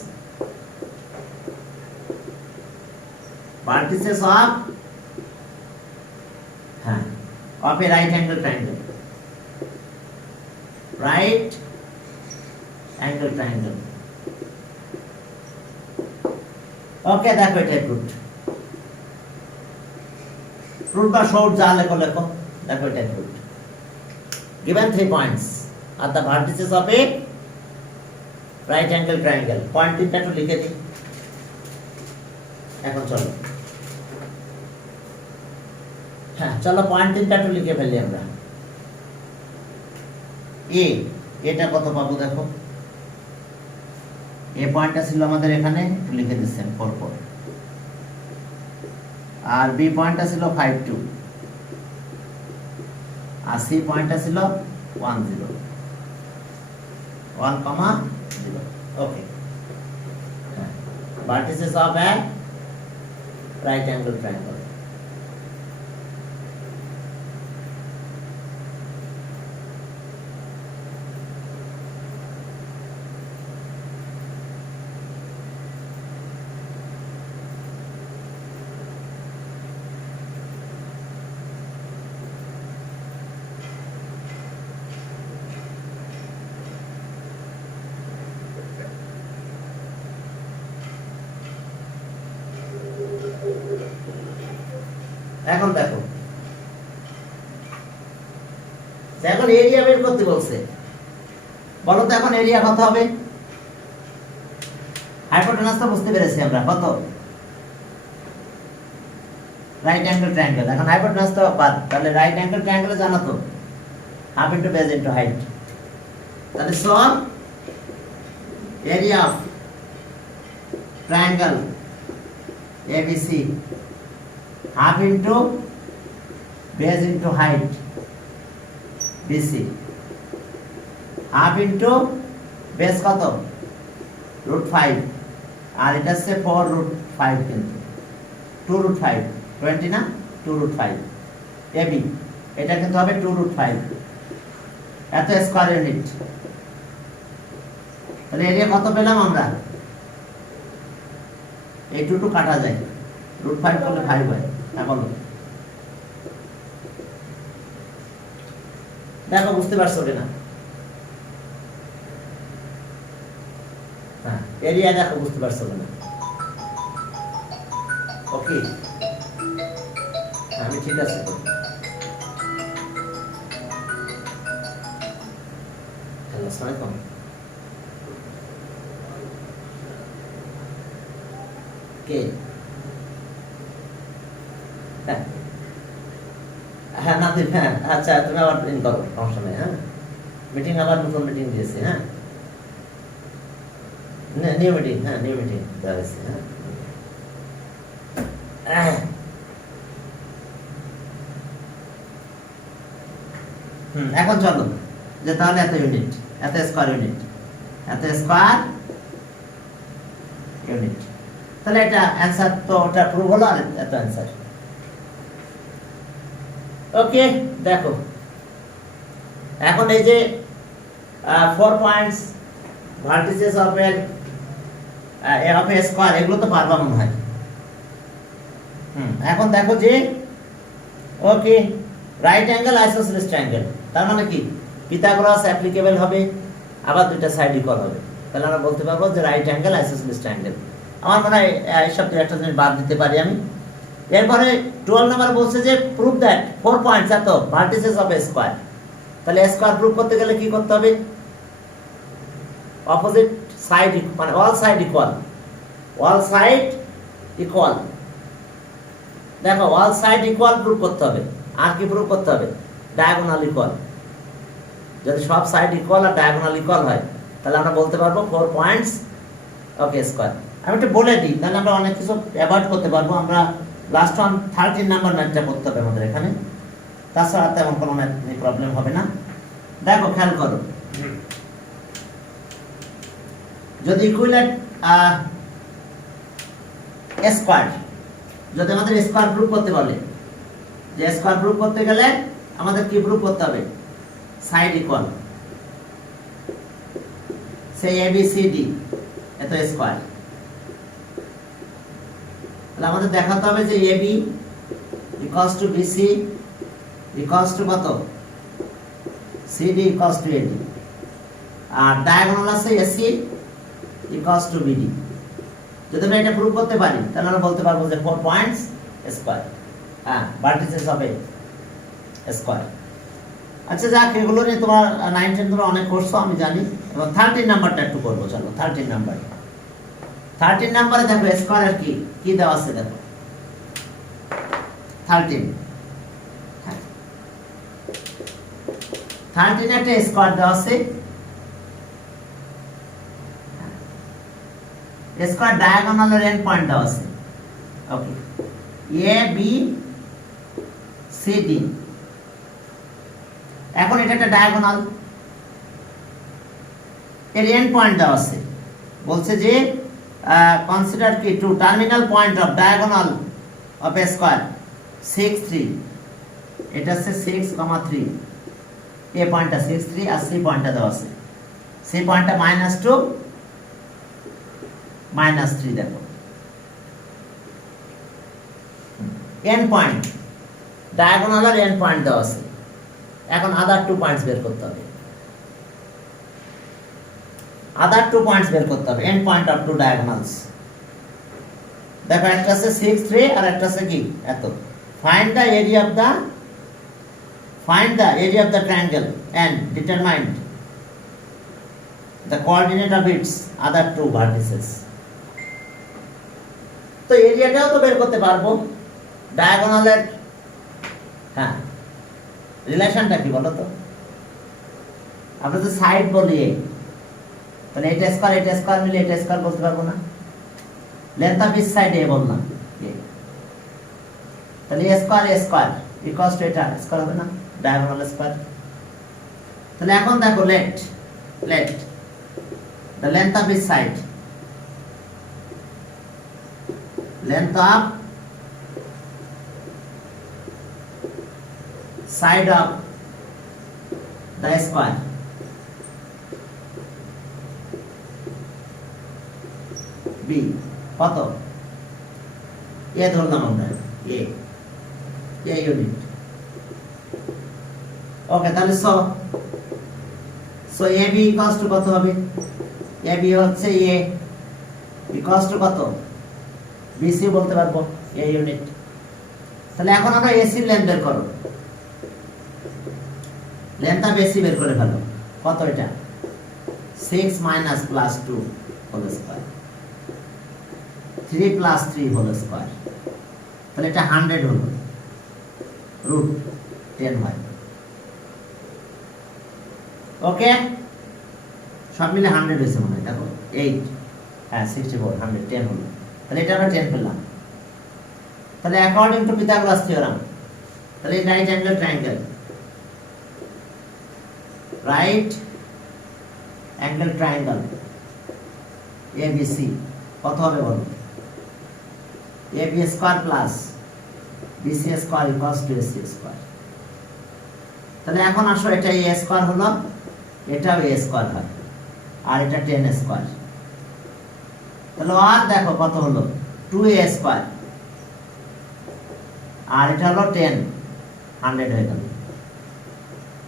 of a right angle triangle. Right angle triangle. Okay, দেখো এটা রুট, রুট বা শর্ট যা লেখো লেখো, দেখো এটা root. Given 3 points are the vertices of a right angle triangle. Point তিনটা একটু লিখে দিই। এখন চলো, হ্যাঁ চলো পয়েন্ট তিনটা একটু লিখে ফেলি আমরা। এ, এটা কত পাবো দেখো? এ পয়েন্টটা ছিল আমাদের এখানে, একটু লিখে দিচ্ছেন 4 4। আর বি পয়েন্টটা ছিল 5 2, আর সি পয়েন্টটা ছিল 1 0, 1 comma 0. Okay. Vertices of a right angle triangle. এখন দেখো, এখন এরিয়া বের করতে বলছে, বলো তো এখন এরিয়া কত হবে? হাইপোটেনাস তো বুঝতে পেরেছি আমরা কত, রাইট অ্যাঙ্গেল ট্রায়াঙ্গেল। এখন হাইপোটেনাস তো বাদ, তাহলে রাইট অ্যাঙ্গেল ট্রায়াঙ্গেলে জানো তো half into base into height. তাহলে সম area of triangle ABC half into base into height BC, half into base কত? √5, আর এটা হচ্ছে 4√5, কিন্তু 2√5 20 না, 2√5 AB, এটা কিন্তু হবে 2√5, এত স্কয়ার ইউনিট। তাহলে এরিয়া কত পেলাম আমরা? এই 2 টু কাটা যায়, √5 করলে 5 হয়। হ্যাঁ বলো, দেখো বুঝতে পারছো কিনা? হ্যাঁ, এরিয়া দেখো বুঝতে পারছো কিনা? ওকে, আমি ঠিক আছে তো। হ্যালো, আসসালামু আলাইকুম। কে? হ্যাঁ হ্যাঁ নাদিম, হ্যাঁ আচ্ছা তুমি আবার ইন করো, সমস্যা নেই। হ্যাঁ, মিটিং আবার নতুন মিটিং দিয়েছে। হ্যাঁ, নিউ মিটিং, হ্যাঁ নিউ মিটিং দেওয়া হয়েছে। হ্যাঁ, এখন চলো যে তাহলে এত ইউনিট, এত স্কয়ার ইউনিট, এত স্কয়ার ইউনিট, তাহলে এটা অ্যান্সার তো ওটা প্রুভ হলো, আর এত অ্যান্সার। ওকে, দেখো এখন এই যে 4 points vertices of a square, এগুলো তো পারবা মনে হয়। এখন দেখো যে ওকে, রাইট অ্যাঙ্গেল আইসোসেলেস ট্রায়াঙ্গেল, তার মানে কি পিথাগোরাস অ্যাপ্লিকেবল হবে, আবার দুইটা সাইড ইকুয়াল হবে, তাহলে আমরা বলতে পারবো যে রাইট অ্যাঙ্গেল আইসোসেলেস ট্রায়াঙ্গেল। আমার মনে হয় এইসব একটা জিনিস বাদ দিতে পারি আমি। এরপরে 12 নাম্বার বলছে যে প্রুভ দ্যাট 4 পয়েন্টস এত ভার্টিসেস অফ এ স্কয়ার, তাহলে স্কয়ার প্রুভ করতে গেলে কি করতে হবে? অপোজিট সাইড মানে all side equal, all side equal. দেখো অল সাইড ইকুয়াল প্রুভ করতে হবে, আর কি প্রুভ করতে হবে? Diagonal equal. যদি সব সাইড ইকুয়াল আর ডায়াগোনাল ইকুয়াল হয়, তাহলে আমরা বলতে পারবো 4 পয়েন্টস ওকে স্কয়ার। আমি একটু বলে দিই, তাহলে আমরা অনেক কিছু অ্যাভয়েড করতে পারবো। আমরা লাস্ট ওয়ান 13 নাম্বার ম্যাথটা করতে হবে আমাদের এখানে, তাছাড়া তেমন কোনো ম্যাথ নিয়ে প্রবলেম হবে না। দেখো খেয়াল করো, যদি ইকুইভ্যালেন্ট স্কয়ার, যদি আমাদের স্কয়ার প্রুভ করতে বলে, যে স্কয়ার প্রুভ করতে গেলে আমাদের কি প্রুভ করতে হবে? সাইড ইকুয়াল, সেই ABCD এত স্কয়ার, তাহলে আমাদের দেখাতে হবে যে AB equals to BC equals to কত? CD ইকুয়ালস টু AD, আর ডায়াগোনাল আছে AC ইকুয়ালস টু BD। যদি আমরা এটা প্রুভ করতে পারি, তাহলে আমরা বলতে পারবো যে 4 পয়েন্টস স্কয়ার, হ্যাঁ ভার্টিসেস অফ এ স্কয়ার। আচ্ছা যাক, এগুলো নিয়ে তোমার 9, 10 তোমরা অনেক করছো আমি জানি। এবং 13 নাম্বারটা একটু করবো, চলো 13 নাম্বার। 13 নাম্বারে দেখো স্কয়ারের কি কি দেওয়া আছে, দেখো 13 একটা স্কয়ার দেওয়া আছে, স্কয়ার ডায়াগোনালের এন্ড পয়েন্ট দেওয়া আছে। ওকে, ABCD, এখন এটা একটা ডায়াগোনাল, এর এন্ড পয়েন্ট দেওয়া আছে। বলছে যে কনসিডার কি two terminal point of diagonal of a square 6, 3, এটা হচ্ছে 6,3, এ পয়েন্টটা 6, 3 আর সি পয়েন্টটা দেওয়া আছে। সি পয়েন্টটা -2 -3, দেখো এন্ড পয়েন্ট ডায়াগোনাল আর এন্ড পয়েন্ট দেওয়া আছে। এখন আদার 2 পয়েন্টস বের করতে হবে, আদার 2 পয়েন্টস বের করতে হবে, এন্ড পয়েন্ট অফ 2 ডায়াগোনালস। দেখো একটা আছে 6, 3 আর একটা আছে কি এত। Find the area of the triangle and determine the coordinate of its other 2 vertices. তো এরিয়াটাও তো বের করতে পারবো, ডায়াগোনালের হ্যাঁ রিলেশনটা কি বলো তো? আমরা তো সাইড বলি, তাহলে এটা স্কয়ার মিলে এটা স্কয়ার বলতে পারবো না? লেন্থ অফ ইচ সাইড এ বললাম, তাহলে এ স্কয়ার ইকুয়ালস টু এটা স্কয়ার হবে না, ডায়াগোনাল স্কয়ার। তাহলে এখন দেখো late the length of each side, length of side of the square, B কত? এ ধরলাম আমরা, এ ইউনিট। ওকে, তাহলে so A B equals to কত হবে? এ বি হচ্ছে এ ইকুয়ালস টু কত? বিসি বলতে পারবো, এ ইউনিট। তাহলে এখন আমরা এসি লেন্থ বের করো, লেন্থটা বেশি বের করে ফেলো। কত এটা? 6 minus plus 2 whole square, 3 plus 3 whole square. তাহলে এটা 100 হলো, রুট 10 হয়। ওকে, সব মিলে 100 হয়েছে মনে হয়। দেখো 8, হ্যাঁ 64, 100, 10 হলো। তাহলে এটা আমরা 10 পেলাম। তাহলে অ্যাকর্ডিং টু পিথাগোরাস থিওরাম, তাহলে right angle triangle, right angle triangle ABC কত হবে বলো? AB square plus BC square equals to AC square. তাহলে এখন আসো, এটা এ স্কয়ার হলো, এটাও এ স্কয়ার হয়, আর এটা 10 স্কয়ার। তাহলে আর দেখো কত হলো? 2a স্কয়ার, আর এটা হলো 10, 100 হয়ে গেল।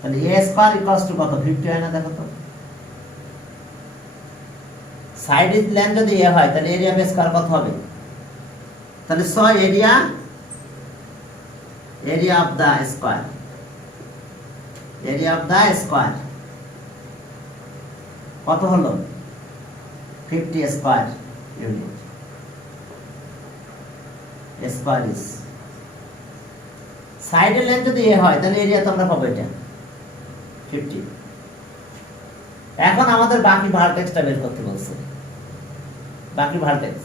তাহলে a স্কয়ার ইকুয়ালস টু কত? 50 হয় না? দেখো তো, সাইড ইজ লেন্থ যদি a হয়, তাহলে এরিয়া বেস স্কয়ার কত হবে? তাহলে so area of the square, area of the square কত হলো? 50 স্কয়ার ইউনিট। স্কয়ার ইজ সাইডের লেন্থ যদি এ হয়, তাহলে এরিয়া তো আমরা পাবো এটা 50। এখন আমাদের বাকি ভার্টেক্সটা বের করতে বলছে, বাকি ভার্টেক্স।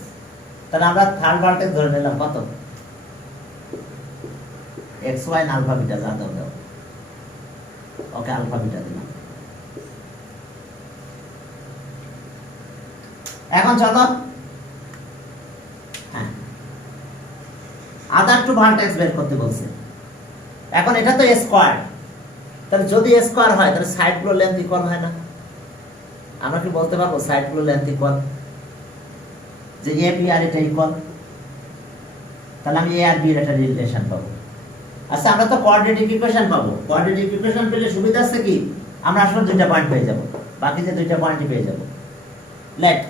তাহলে আমরা থার্ড ভার্টেক্স ধরে নিলাম কত? এক্স ওয়াই না আলফা বিটা, যা দাও। ওকে, আলফা বিটা দিলাম। এখন চলো, হ্যাঁ, আদার টু ভার্টেক্স বের করতে বলছে। এখন এটা তো স্কয়ার, তাহলে যদি স্কয়ার হয়, তাহলে সাইডগুলো লেন্থ ইকুয়াল হয় না? আমরা কি বলতে পারবো সাইডগুলো লেন্থ ইকুয়াল? যে এ বি আর এটা ইকুয়াল, তাহলে আমি এ আর বি এর একটা রিলেশন পাবো। আচ্ছা, আমরা তো কোঅর্ডিনেট ইকুয়েশন পাবো। কোঅর্ডিনেট ইকুয়েশন পেলে সুবিধা আছে কি? আমরা আসলে দুইটা পয়েন্ট পেয়ে যাব, বাকি যে দুইটা পয়েন্টই পেয়ে যাব। লেট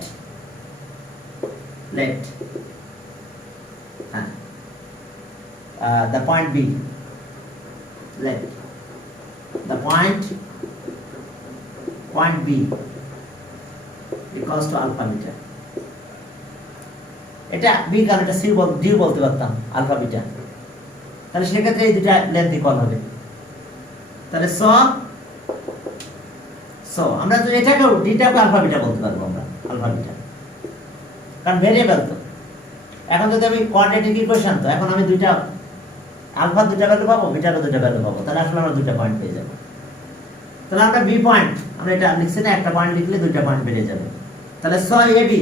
হ্যাঁ, the point B, let the point B equals to alpha beta। এটা B কারণ এটা D বলতে পারতাম, আলফা বিটা। তাহলে সেক্ষেত্রে এই দুটা লেন্থ ইকুয়াল হবে। তাহলে সো আমরা যদি এটাকেও ডিটাকে আলফা বিটা বলতে পারবো আমরা, আলফা বিটা, কারণ ভেরিয়েবল তো। এখন যদি আমি কোয়াড্রেটিক ইকুয়েশন, তো এখন আমি দুইটা আলফা দুইটা ভ্যালু পাবো, বিটারও দুইটা ভ্যালু পাবো। তাহলে আসলে আমরা দুইটা পয়েন্ট পেয়ে যাবো। তাহলে আমরা বি পয়েন্ট, আমরা এটা লিখছি না, একটা পয়েন্ট লিখলে দুইটা পয়েন্ট বেরিয়ে যাবে। তাহলে so A B,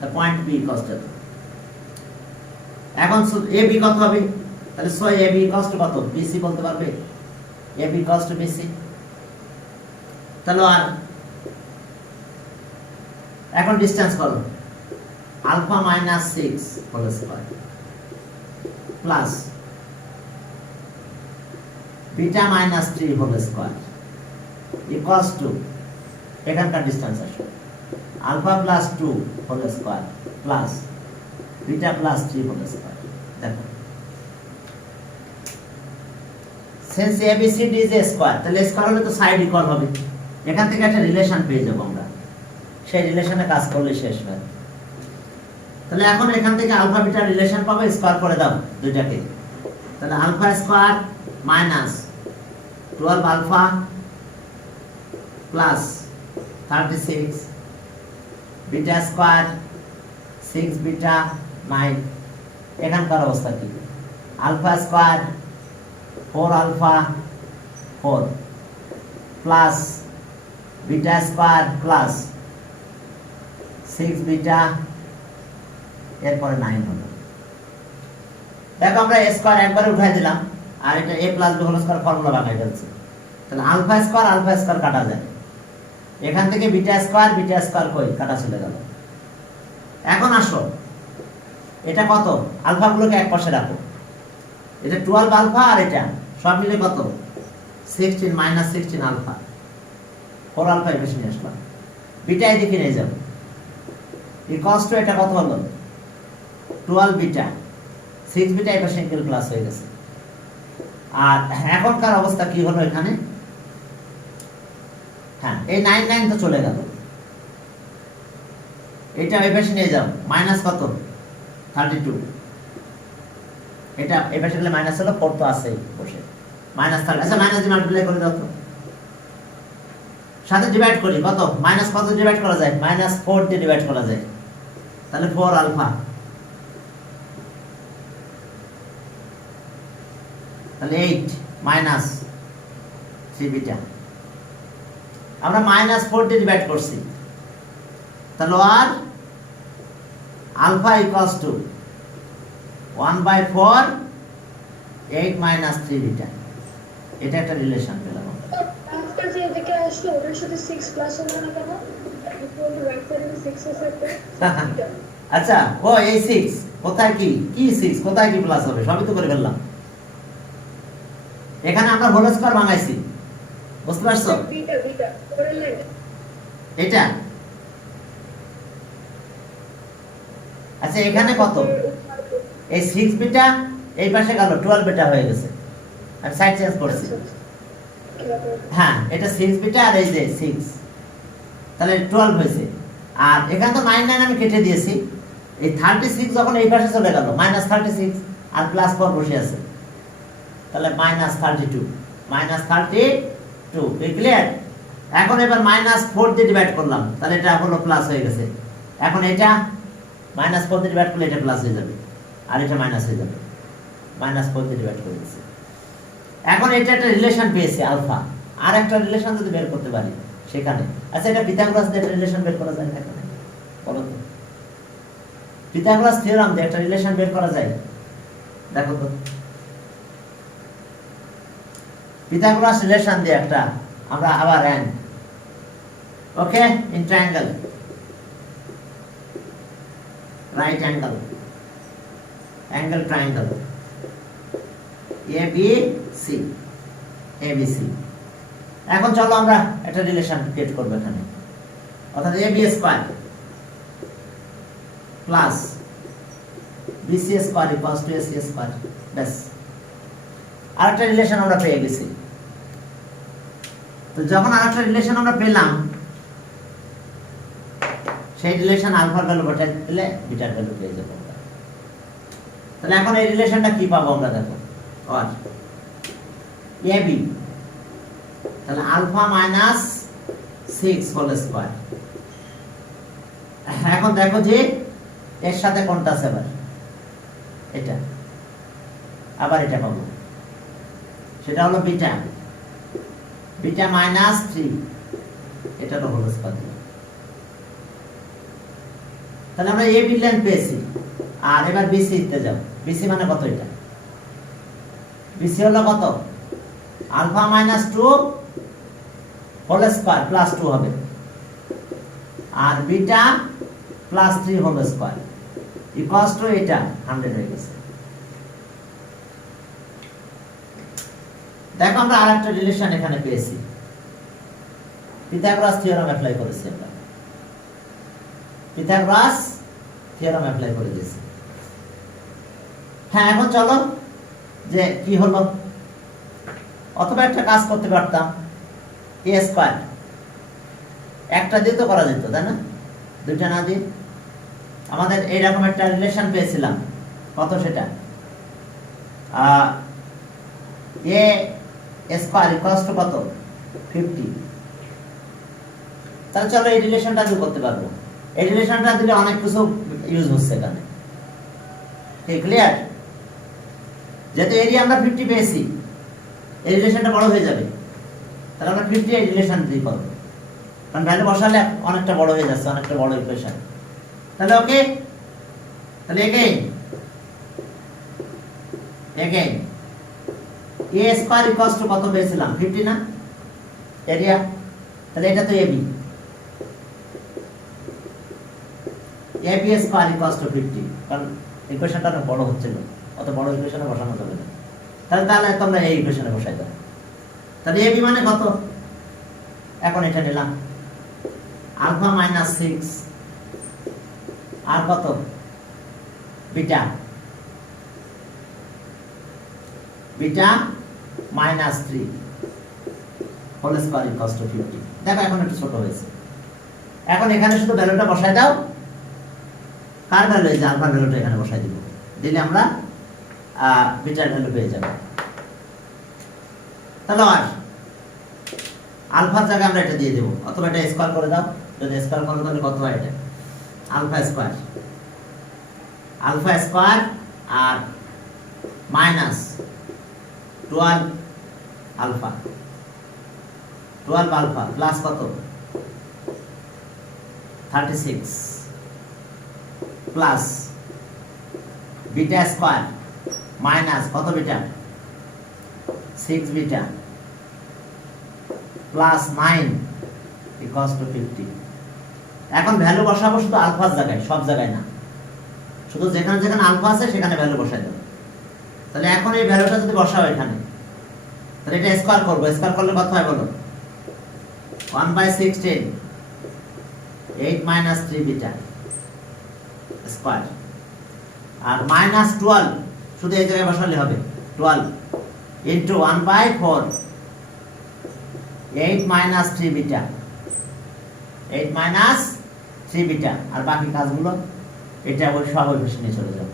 the point B equals to, এখন এ বি কত হবে? তাহলে so A B equals to কত? বিসি বলতে পারবে? A B equals to BC. তাহলে আর এখন ডিসটেন্স করো, alpha minus 6 whole square plus beta minus 3 whole square equals to, এখানকার ডিসটেন্স আসবে alpha plus 2 whole square plus beta plus 3 whole square. দেখো, since ABCD is a square, তাহলে স্কয়ার হলে তো সাইড ইকুয়াল হবে। এখান থেকে একটা রিলেশন পেয়ে যাবো আমরা, সেই রিলেশনে কাজ করলে শেষ হয়। তাহলে এখন এখান থেকে আলফা বিটা রিলেশন পাবো, স্কয়ার করে দাও দুইটাকে। তাহলে alpha square minus 12 alpha plus 36 beta square 6 beta 9। এখানকার অবস্থা কি? Alpha square 4 alpha 4 plus beta square plus 6 beta, এরপরে 9 হলো। দেখো, আমরা a স্কয়ার একবারে উঠাই দিলাম, আর এটা a plus b whole square formula বানাই ফেলছি। তাহলে আলফা স্কয়ার কাটা যায়, এখান থেকে বিটা স্কয়ার কই কাটা চলে গেল। এখন আসো, এটা কত, আলফাগুলোকে এক পাশে রাখো, এটা 12 আলফা আর এটা সব মিলে কত 16 মাইনাস 16 আলফা, 4 আলফা এই পাশে নিয়ে আসলাম, বিটা এদিকে নিয়ে যাবো, ইকুয়ালস টু এটা কত হলো 12 বিটা, 6 বিটা এই পাশে ইকুয়াল প্লাস হয়ে গেছে। আর এখনকার অবস্থা কি হলো এখানে, হ্যাঁ এই 9 9 তো চলে গেল, এটা এই পাশে নিয়ে যাও, মাইনাস কত 32, এটা এই পাশে গেলে মাইনাস হলো 4 তো আছে বসে মাইনাস 30, আচ্ছা মাইনাস দিয়ে মাল্টিপ্লাই করে দাও তো, সাথে ডিভাইড করি কত, মাইনাস কত ডিভাইড করা যায়, মাইনাস 4 দিয়ে ডিভাইড করা যায়, তাহলে 4 আলফা, তাহলে 8 মাইনাস 3 বিটা, আমরা মাইনাস 4 দিয়ে ডিভাইড করছি, তাহলে আর alpha equals to 1/4 8 minus 3 beta, এটা একটা রিলেশন পেলাম। আফটার যে এদিকে আসলো ওটার সাথে 6 প্লাস হলো না কেন, ইকুয়াল টু রাইট সাইডে 6 আছে একটা, আচ্ছা ও এই 6 কোথায় কি 6 কোথায় কি প্লাস হবে, সবই তো করে ফেললাম, এখানে আমরা হোল স্কয়ার ভাঙাইছি, বুঝতে পারছো, বিটা বিটা পরের লাইন এটা আচ্ছা এখানে কত, এই 6 বিটা এই পাশে গেল 12 বিটা হয়ে গেছে, আমি সাইড চেঞ্জ করছি, হ্যাঁ এটা 6 বিটা আর এই যে 6, তাহলে 12 হয়েছে, আর এখানে তো 9 9 আমি কেটে দিয়েছি, এই 36 যখন এই পাশে চলে গেল মাইনাস 36 আর প্লাস 4 বসে আছে, তাহলে মাইনাস 32 ক্লিয়ার। এখন এবার মাইনাস 4 দিয়ে ডিভাইড করলাম, তাহলে এটা হলো প্লাস হয়ে গেছে, এখন এটা মাইনাস 4 দিয়ে ডিভাইড করলে এটা প্লাস হয়ে যাবে আর এটা মাইনাস হয়ে যাবে, মাইনাস 4 দিয়ে ডিভাইড করে দিয়েছি, এখন এটা একটা রিলেশন পেয়েছে আলফা, আর একটা রিলেশন যদি বের করতে পারি সেখানে, আচ্ছা এটা পিথাগোরাস দিয়ে একটা রিলেশন বের করা যায় না এখানে, বলো তো পিথাগোরাস থিওরাম দিয়ে একটা রিলেশন বের করা যায়, দেখো তো পিথাগোরাস রিলেশন দিয়ে একটা, আমরা আবার n okay in triangle right angle triangle ABC, এখন চলো আমরা একটা রিলেশন ক্রিয়েট করব এখানে, অর্থাৎ AB square plus BC square equals two AC square, ব্যাস আরেকটা রিলেশন আমরা পেয়ে গেছি। তো যখন আরেকটা রিলেশন আমরা পেলাম, সেই রিলেশন আলফার ভ্যালু বসাই দিলে বিটার ভ্যালু পেয়ে যাবো আমরা। তাহলে এখন এই রিলেশনটা কি পাবো আমরা, দেখো আর AB, তাহলে আলফা মাইনাস 6 হোল স্কয়ার, এখন দেখো যে এর সাথে কোনটা আছে, আবার এটা, আবার এটা পাবো, সেটা হলো বিটা মাইনাস 3, এটা হলো হোল স্কয়ার, তাহলে আমরা AB লেন্থ পেয়েছি, আর এবার BC তে যাও, BC মানে কত, এটা BC হলো কত আলফা মাইনাস 2 হোল স্কয়ার প্লাস 2 হবে, আর beta plus 3 whole square equals to এটা 100 হয়ে গেছে। দেখো আমরা আরেকটা রিলেশন এখানে পেয়েছি, পিথাগোরাস থিওরাম অ্যাপ্লাই করেছি আমরা, পিথাগোরাস থিওরাম অ্যাপ্লাই করে দিয়েছি। হ্যাঁ এখন চলো যে কি হলো, অথবা একটা কাজ করতে পারতাম, a স্কয়ার একটা দিয়ে তো করা যেত, তাই না, দুইটা না দিয়ে, আমাদের এইরকম একটা রিলেশন পেয়েছিলাম, কত সেটা a স্কয়ার ইকুয়ালস টু কত 50, তাহলে চলো এই রিলেশনটা দিয়ে করতে পারবো, এই রিলেশনটা দিলে অনেক কিছু ইউজ হচ্ছে এখানে, ক্লিয়ার, যেহেতু এরিয়া আমরা 50 পেয়েছি, এই রিলেশনটা বড় হয়ে যাবে, তাহলে আমরা 50 এই রিলেশন দিয়ে করব, কারণ ভ্যালু বসালে অনেকটা বড় হয়ে যাচ্ছে, অনেকটা বড় ইকুয়েশন, তাহলে ওকে, তাহলে again a square equals to কত পেয়েছিলাম 50 না এরিয়া, তাহলে এটা তো AB স্কয়ার ইকুয়ালস টু 50, কারণ ইকুয়েশনটা অনেক বড় হচ্ছিল, অত বড় ইকুয়েশনে বসানো যাবে না। তাহলে তোমরা এই ইকুয়েশনে বসাই দাও। তাহলে এবি মানে কত? এখন এটা নিলাম আলফা মাইনাস 6 আর কত beta, beta minus 3 whole square equals to 50। দেখো এখন একটু ছোট হয়েছে। এখন এখানে শুধু ভ্যালুটা বসাই দাও। কার ভ্যালু? এই যে আলফার ভ্যালুটা এখানে বসাই দিব, দিলে আমরা বিটার ভ্যালু পেয়ে যাব। তাহলে আর আলফার জায়গায় আমরা এটা দিয়ে দেবো, অথবা এটা স্কয়ার করে দাও। যদি স্কয়ার করো তাহলে কত হয়? এটা আলফা স্কয়ার, আলফা স্কয়ার আর মাইনাস 12 আলফা, 12 আলফা প্লাস কত 36 প্লাস বিটা স্কয়ার মাইনাস কত beta 6 beta plus 9 equals to 50। এখন ভ্যালু বসাবো শুধু আলফার জায়গায়, সব জায়গায় না, শুধু যেখানে যেখানে আলফা আছে সেখানে ভ্যালু বসাই দেবো। তাহলে এখন এই ভ্যালুটা যদি বসাও এখানে, তাহলে এটা স্কয়ার করবো। স্কয়ার করলে কত হয় বলো? 1/16 8 মাইনাস 3 বিটা স্কয়ার আর মাইনাস 12 শুধু এই জায়গায় বসালে হবে 12 into 1/4 8 minus 3 beta, 8 minus 3 beta. আর বাকি কাজগুলো এটা ওই সব ওই পাশে নিয়ে চলে যাবে।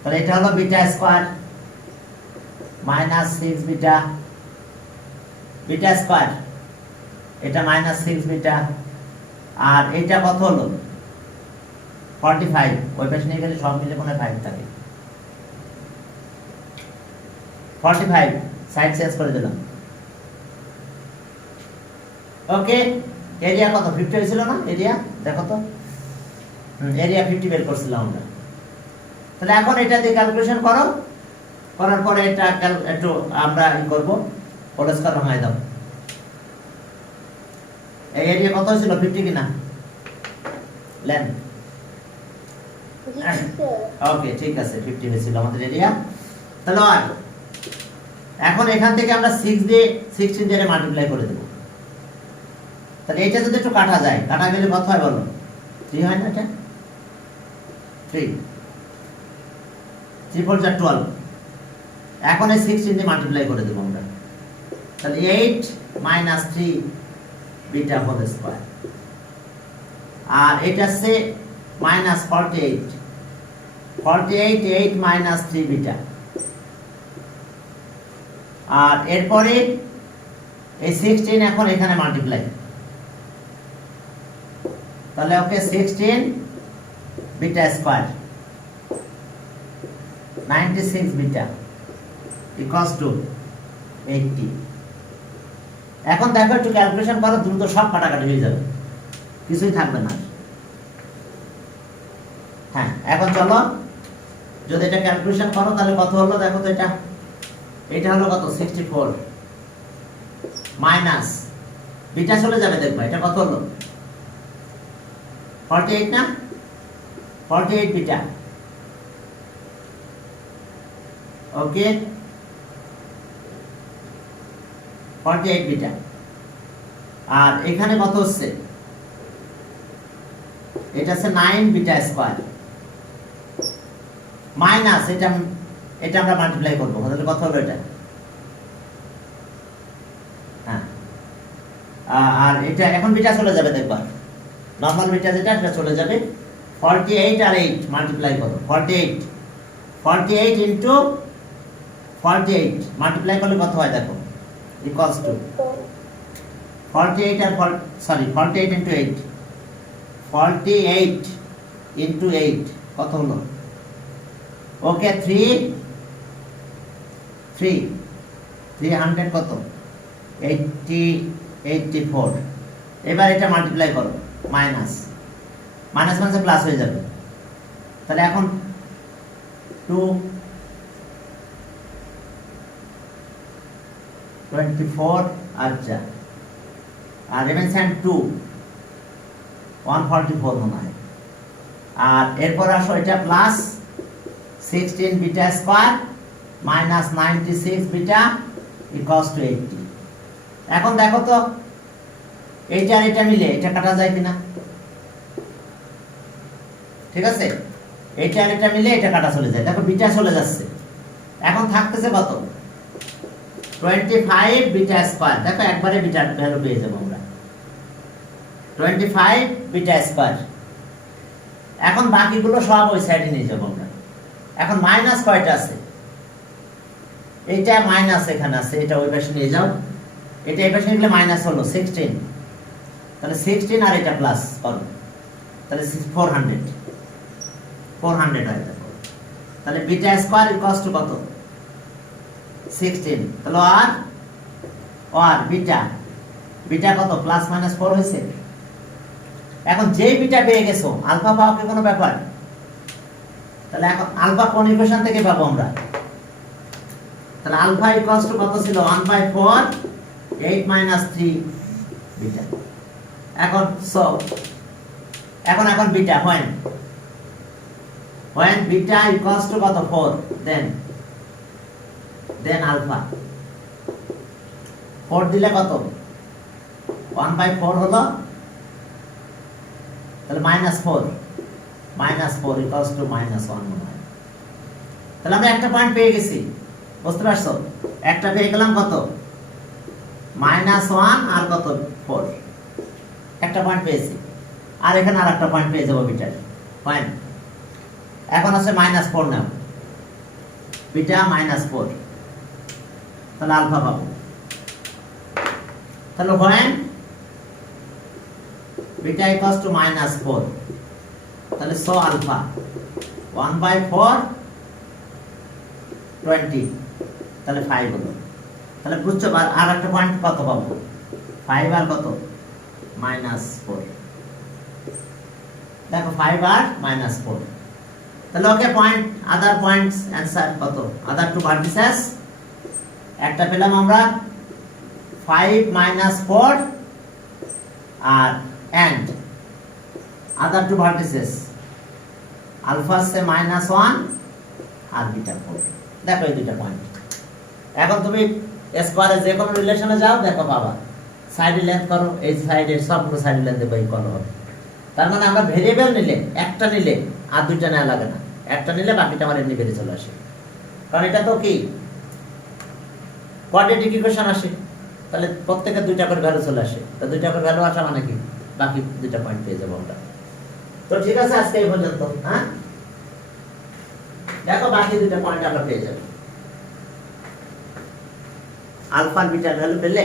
তাহলে এটা হলো beta square minus 6 beta, beta square এটা মাইনাস 6 বিটা, আর এটা কত হলো 45। ওই পাশে নিয়ে গেলে সব মিলে কোনো 5 থাকে, 45 সাইড চেঞ্জ করে দিলাম। ওকে, এরিয়া কত 50 হয়েছিল না? এরিয়া দেখো তো, এরিয়া 50 বের করছিলাম আমরা। তাহলে এখন এটা দিয়ে ক্যালকুলেশন করো, করার পরে এটা একটু আমরা ই করব, হোল স্কয়ার ভাঙাই দাও। এই এরিয়া কত হয়েছিল 50 কিনা লেন? ওকে ঠিক আছে 50 হয়েছিল আমাদের এরিয়া। তাহলে আর এখন এখান থেকে আমরা 6 দিয়ে 16 দিয়ে মাল্টিপ্লাই করে দেব। তাহলে এটা যদি একটু কাটা যায়, কাটা গেলে কত হয় বলো? 3 হয় না? এটা 3 3 4 12। এখন এই 16 দিয়ে মাল্টিপ্লাই করে দেব আমরা। তাহলে 8 মাইনাস 3 বিটা হোল স্কয়ার, আর এটা সে মাইনাস 48 8 মাইনাস 3 বিটা। আর এরপরে এই 16 এখন এখানে মাল্টিপ্লাই, তাহলে ওকে 16 beta square 96 beta equals to 80। এখন দেখো একটু ক্যালকুলেশন করো, দ্রুত সব কাটাকাটি হয়ে যাবে, কিছুই থাকবে না। হ্যাঁ এখন চলো, যদি এটা ক্যালকুলেশন করো তাহলে কত হলো দেখো তো। এটা হলো কত 64 মাইনাস বিটা চলে যাবে, দেখবা এটা কত হলো 48 না? 48 বিটা। ওকে 48 বিটা। আর এখানে কত হচ্ছে? এটা হচ্ছে 9 বিটা স্কয়ার মাইনাস এটা আমরা মাল্টিপ্লাই করব, তাহলে কত হলো এটা? হ্যাঁ, আর এটা এখন বিটা চলে যাবে, দেখবা নরমাল বিটা যেটা এটা চলে যাবে। 48 আর 8 মাল্টিপ্লাই করো, 48 ইনটু 48 মাল্টিপ্লাই করলে কত হয় দেখো, ইকুয়ালস টু 48 আর 48 ইনটু 8, 48 ইনটু 8 কত হলো? ওকে 300 কত 84। এবার এটা মাল্টিপ্লাই করো, মাইনাস মাইনাসে প্লাস হয়ে যাবে। তাহলে এখন 224 আচ্ছা, আর 2 144 মনে হয়। আর এরপর আসো এটা plus 16 beta square minus 96 beta equals to 80। এখন দেখো তো এইটা আর এটা মিলে এটা কাটা যায় কিনা, ঠিক আছে, এইটা আর এটা মিলে এটা কাটা চলে যায়, দেখো বিটা চলে যাচ্ছে। এখন থাকতেছে কত 25 বিটা স্কয়ার, দেখো একবারে বিটা ভ্যালু পেয়ে যাবো আমরা 25 বিটা স্কয়ার। এখন বাকিগুলো সব ওই সাইডে নিয়ে যাবো আমরা। এখন মাইনাস কয়টা আছে, এইটা মাইনাস এখানে আছে, এটা ওই পাশে নিয়ে যাও, এটা এই পাশে নিলে মাইনাস হলো 16, তাহলে 16 আর এটা প্লাস করো, তাহলে 400 হয়। তাহলে বিটা স্কয়ার ইকুয়ালস টু কত 16, তাহলে আর বিটা কত প্লাস মাইনাস 4 হয়েছে। এখন যেই বিটা পেয়ে গেছো আলফা পাওয়া কি কোনো ব্যাপার, তাহলে এখন আলফা কোন ইকুয়েশন থেকে পাবো আমরা, তাহলে আলফা ইকুয়ালস টু কত ছিল 1/4 8 - 3 বিটা। এখন এখন beta when beta equals to কত 4 দেন আলফা 4 দিলে কত 1/4 হলো, তাহলে -4 ইকুয়ালস টু -1 মনে হয়। তাহলে আমরা একটা পয়েন্ট পেয়ে গেছি, বুঝতে পারছো, একটা পেয়ে গেলাম কত -1 আর কত 4, একটা পয়েন্ট পেয়েছি। আর এখানে আর একটা পয়েন্ট পেয়ে যাবো বিটার পয়েন্ট। এখন আছে -4 নাও, বিটা -4, তাহলে আলফা পাবো। তাহলে when বিটা ইকুয়ালস টু -4, তাহলে আলফা 1/4 20, তাহলে 5 হলো। তাহলে বুঝছো আর একটা পয়েন্ট কত পাবো 5 আর কত -4, দেখো 5 আর -4। তাহলে ওকে পয়েন্ট আদার পয়েন্টস অ্যানসার কত, আদার টু ভার্টিসেস একটা পেলাম আমরা 5 - 4 আর and other two vertices alpha say -1 আর বিটা 4। দেখো এই দুইটা পয়েন্ট। এখন তুমি স্কয়ারে যে কোনো রিলেশনে যাও, দেখো বাবা সাইডে লেন্থ করো, এই সাইডের সবগুলো সাইডে লেন্থ দেবো, এই করো হবে। তার মানে আমরা ভেরিয়েবল নিলে একটা নিলে আর দুইটা নেওয়া লাগে না, একটা নিলে বাকিটা আমার এমনি বেরিয়ে চলে আসে, কারণ এটা তো কি কোয়াড্রেটিক ইকুয়েশন আসে, তাহলে প্রত্যেকের দুইটা করে ভ্যালু চলে আসে, তো দুইটা করে ভ্যালু আসা মানে কি বাকি দুইটা পয়েন্ট পেয়ে যাবো আমরা। তো ঠিক আছে আজকে এই পর্যন্ত, হ্যাঁ দেখো বাকি দুইটা পয়েন্ট আমরা পেয়ে যাবো, আলফা বিটা ভ্যালু পেলে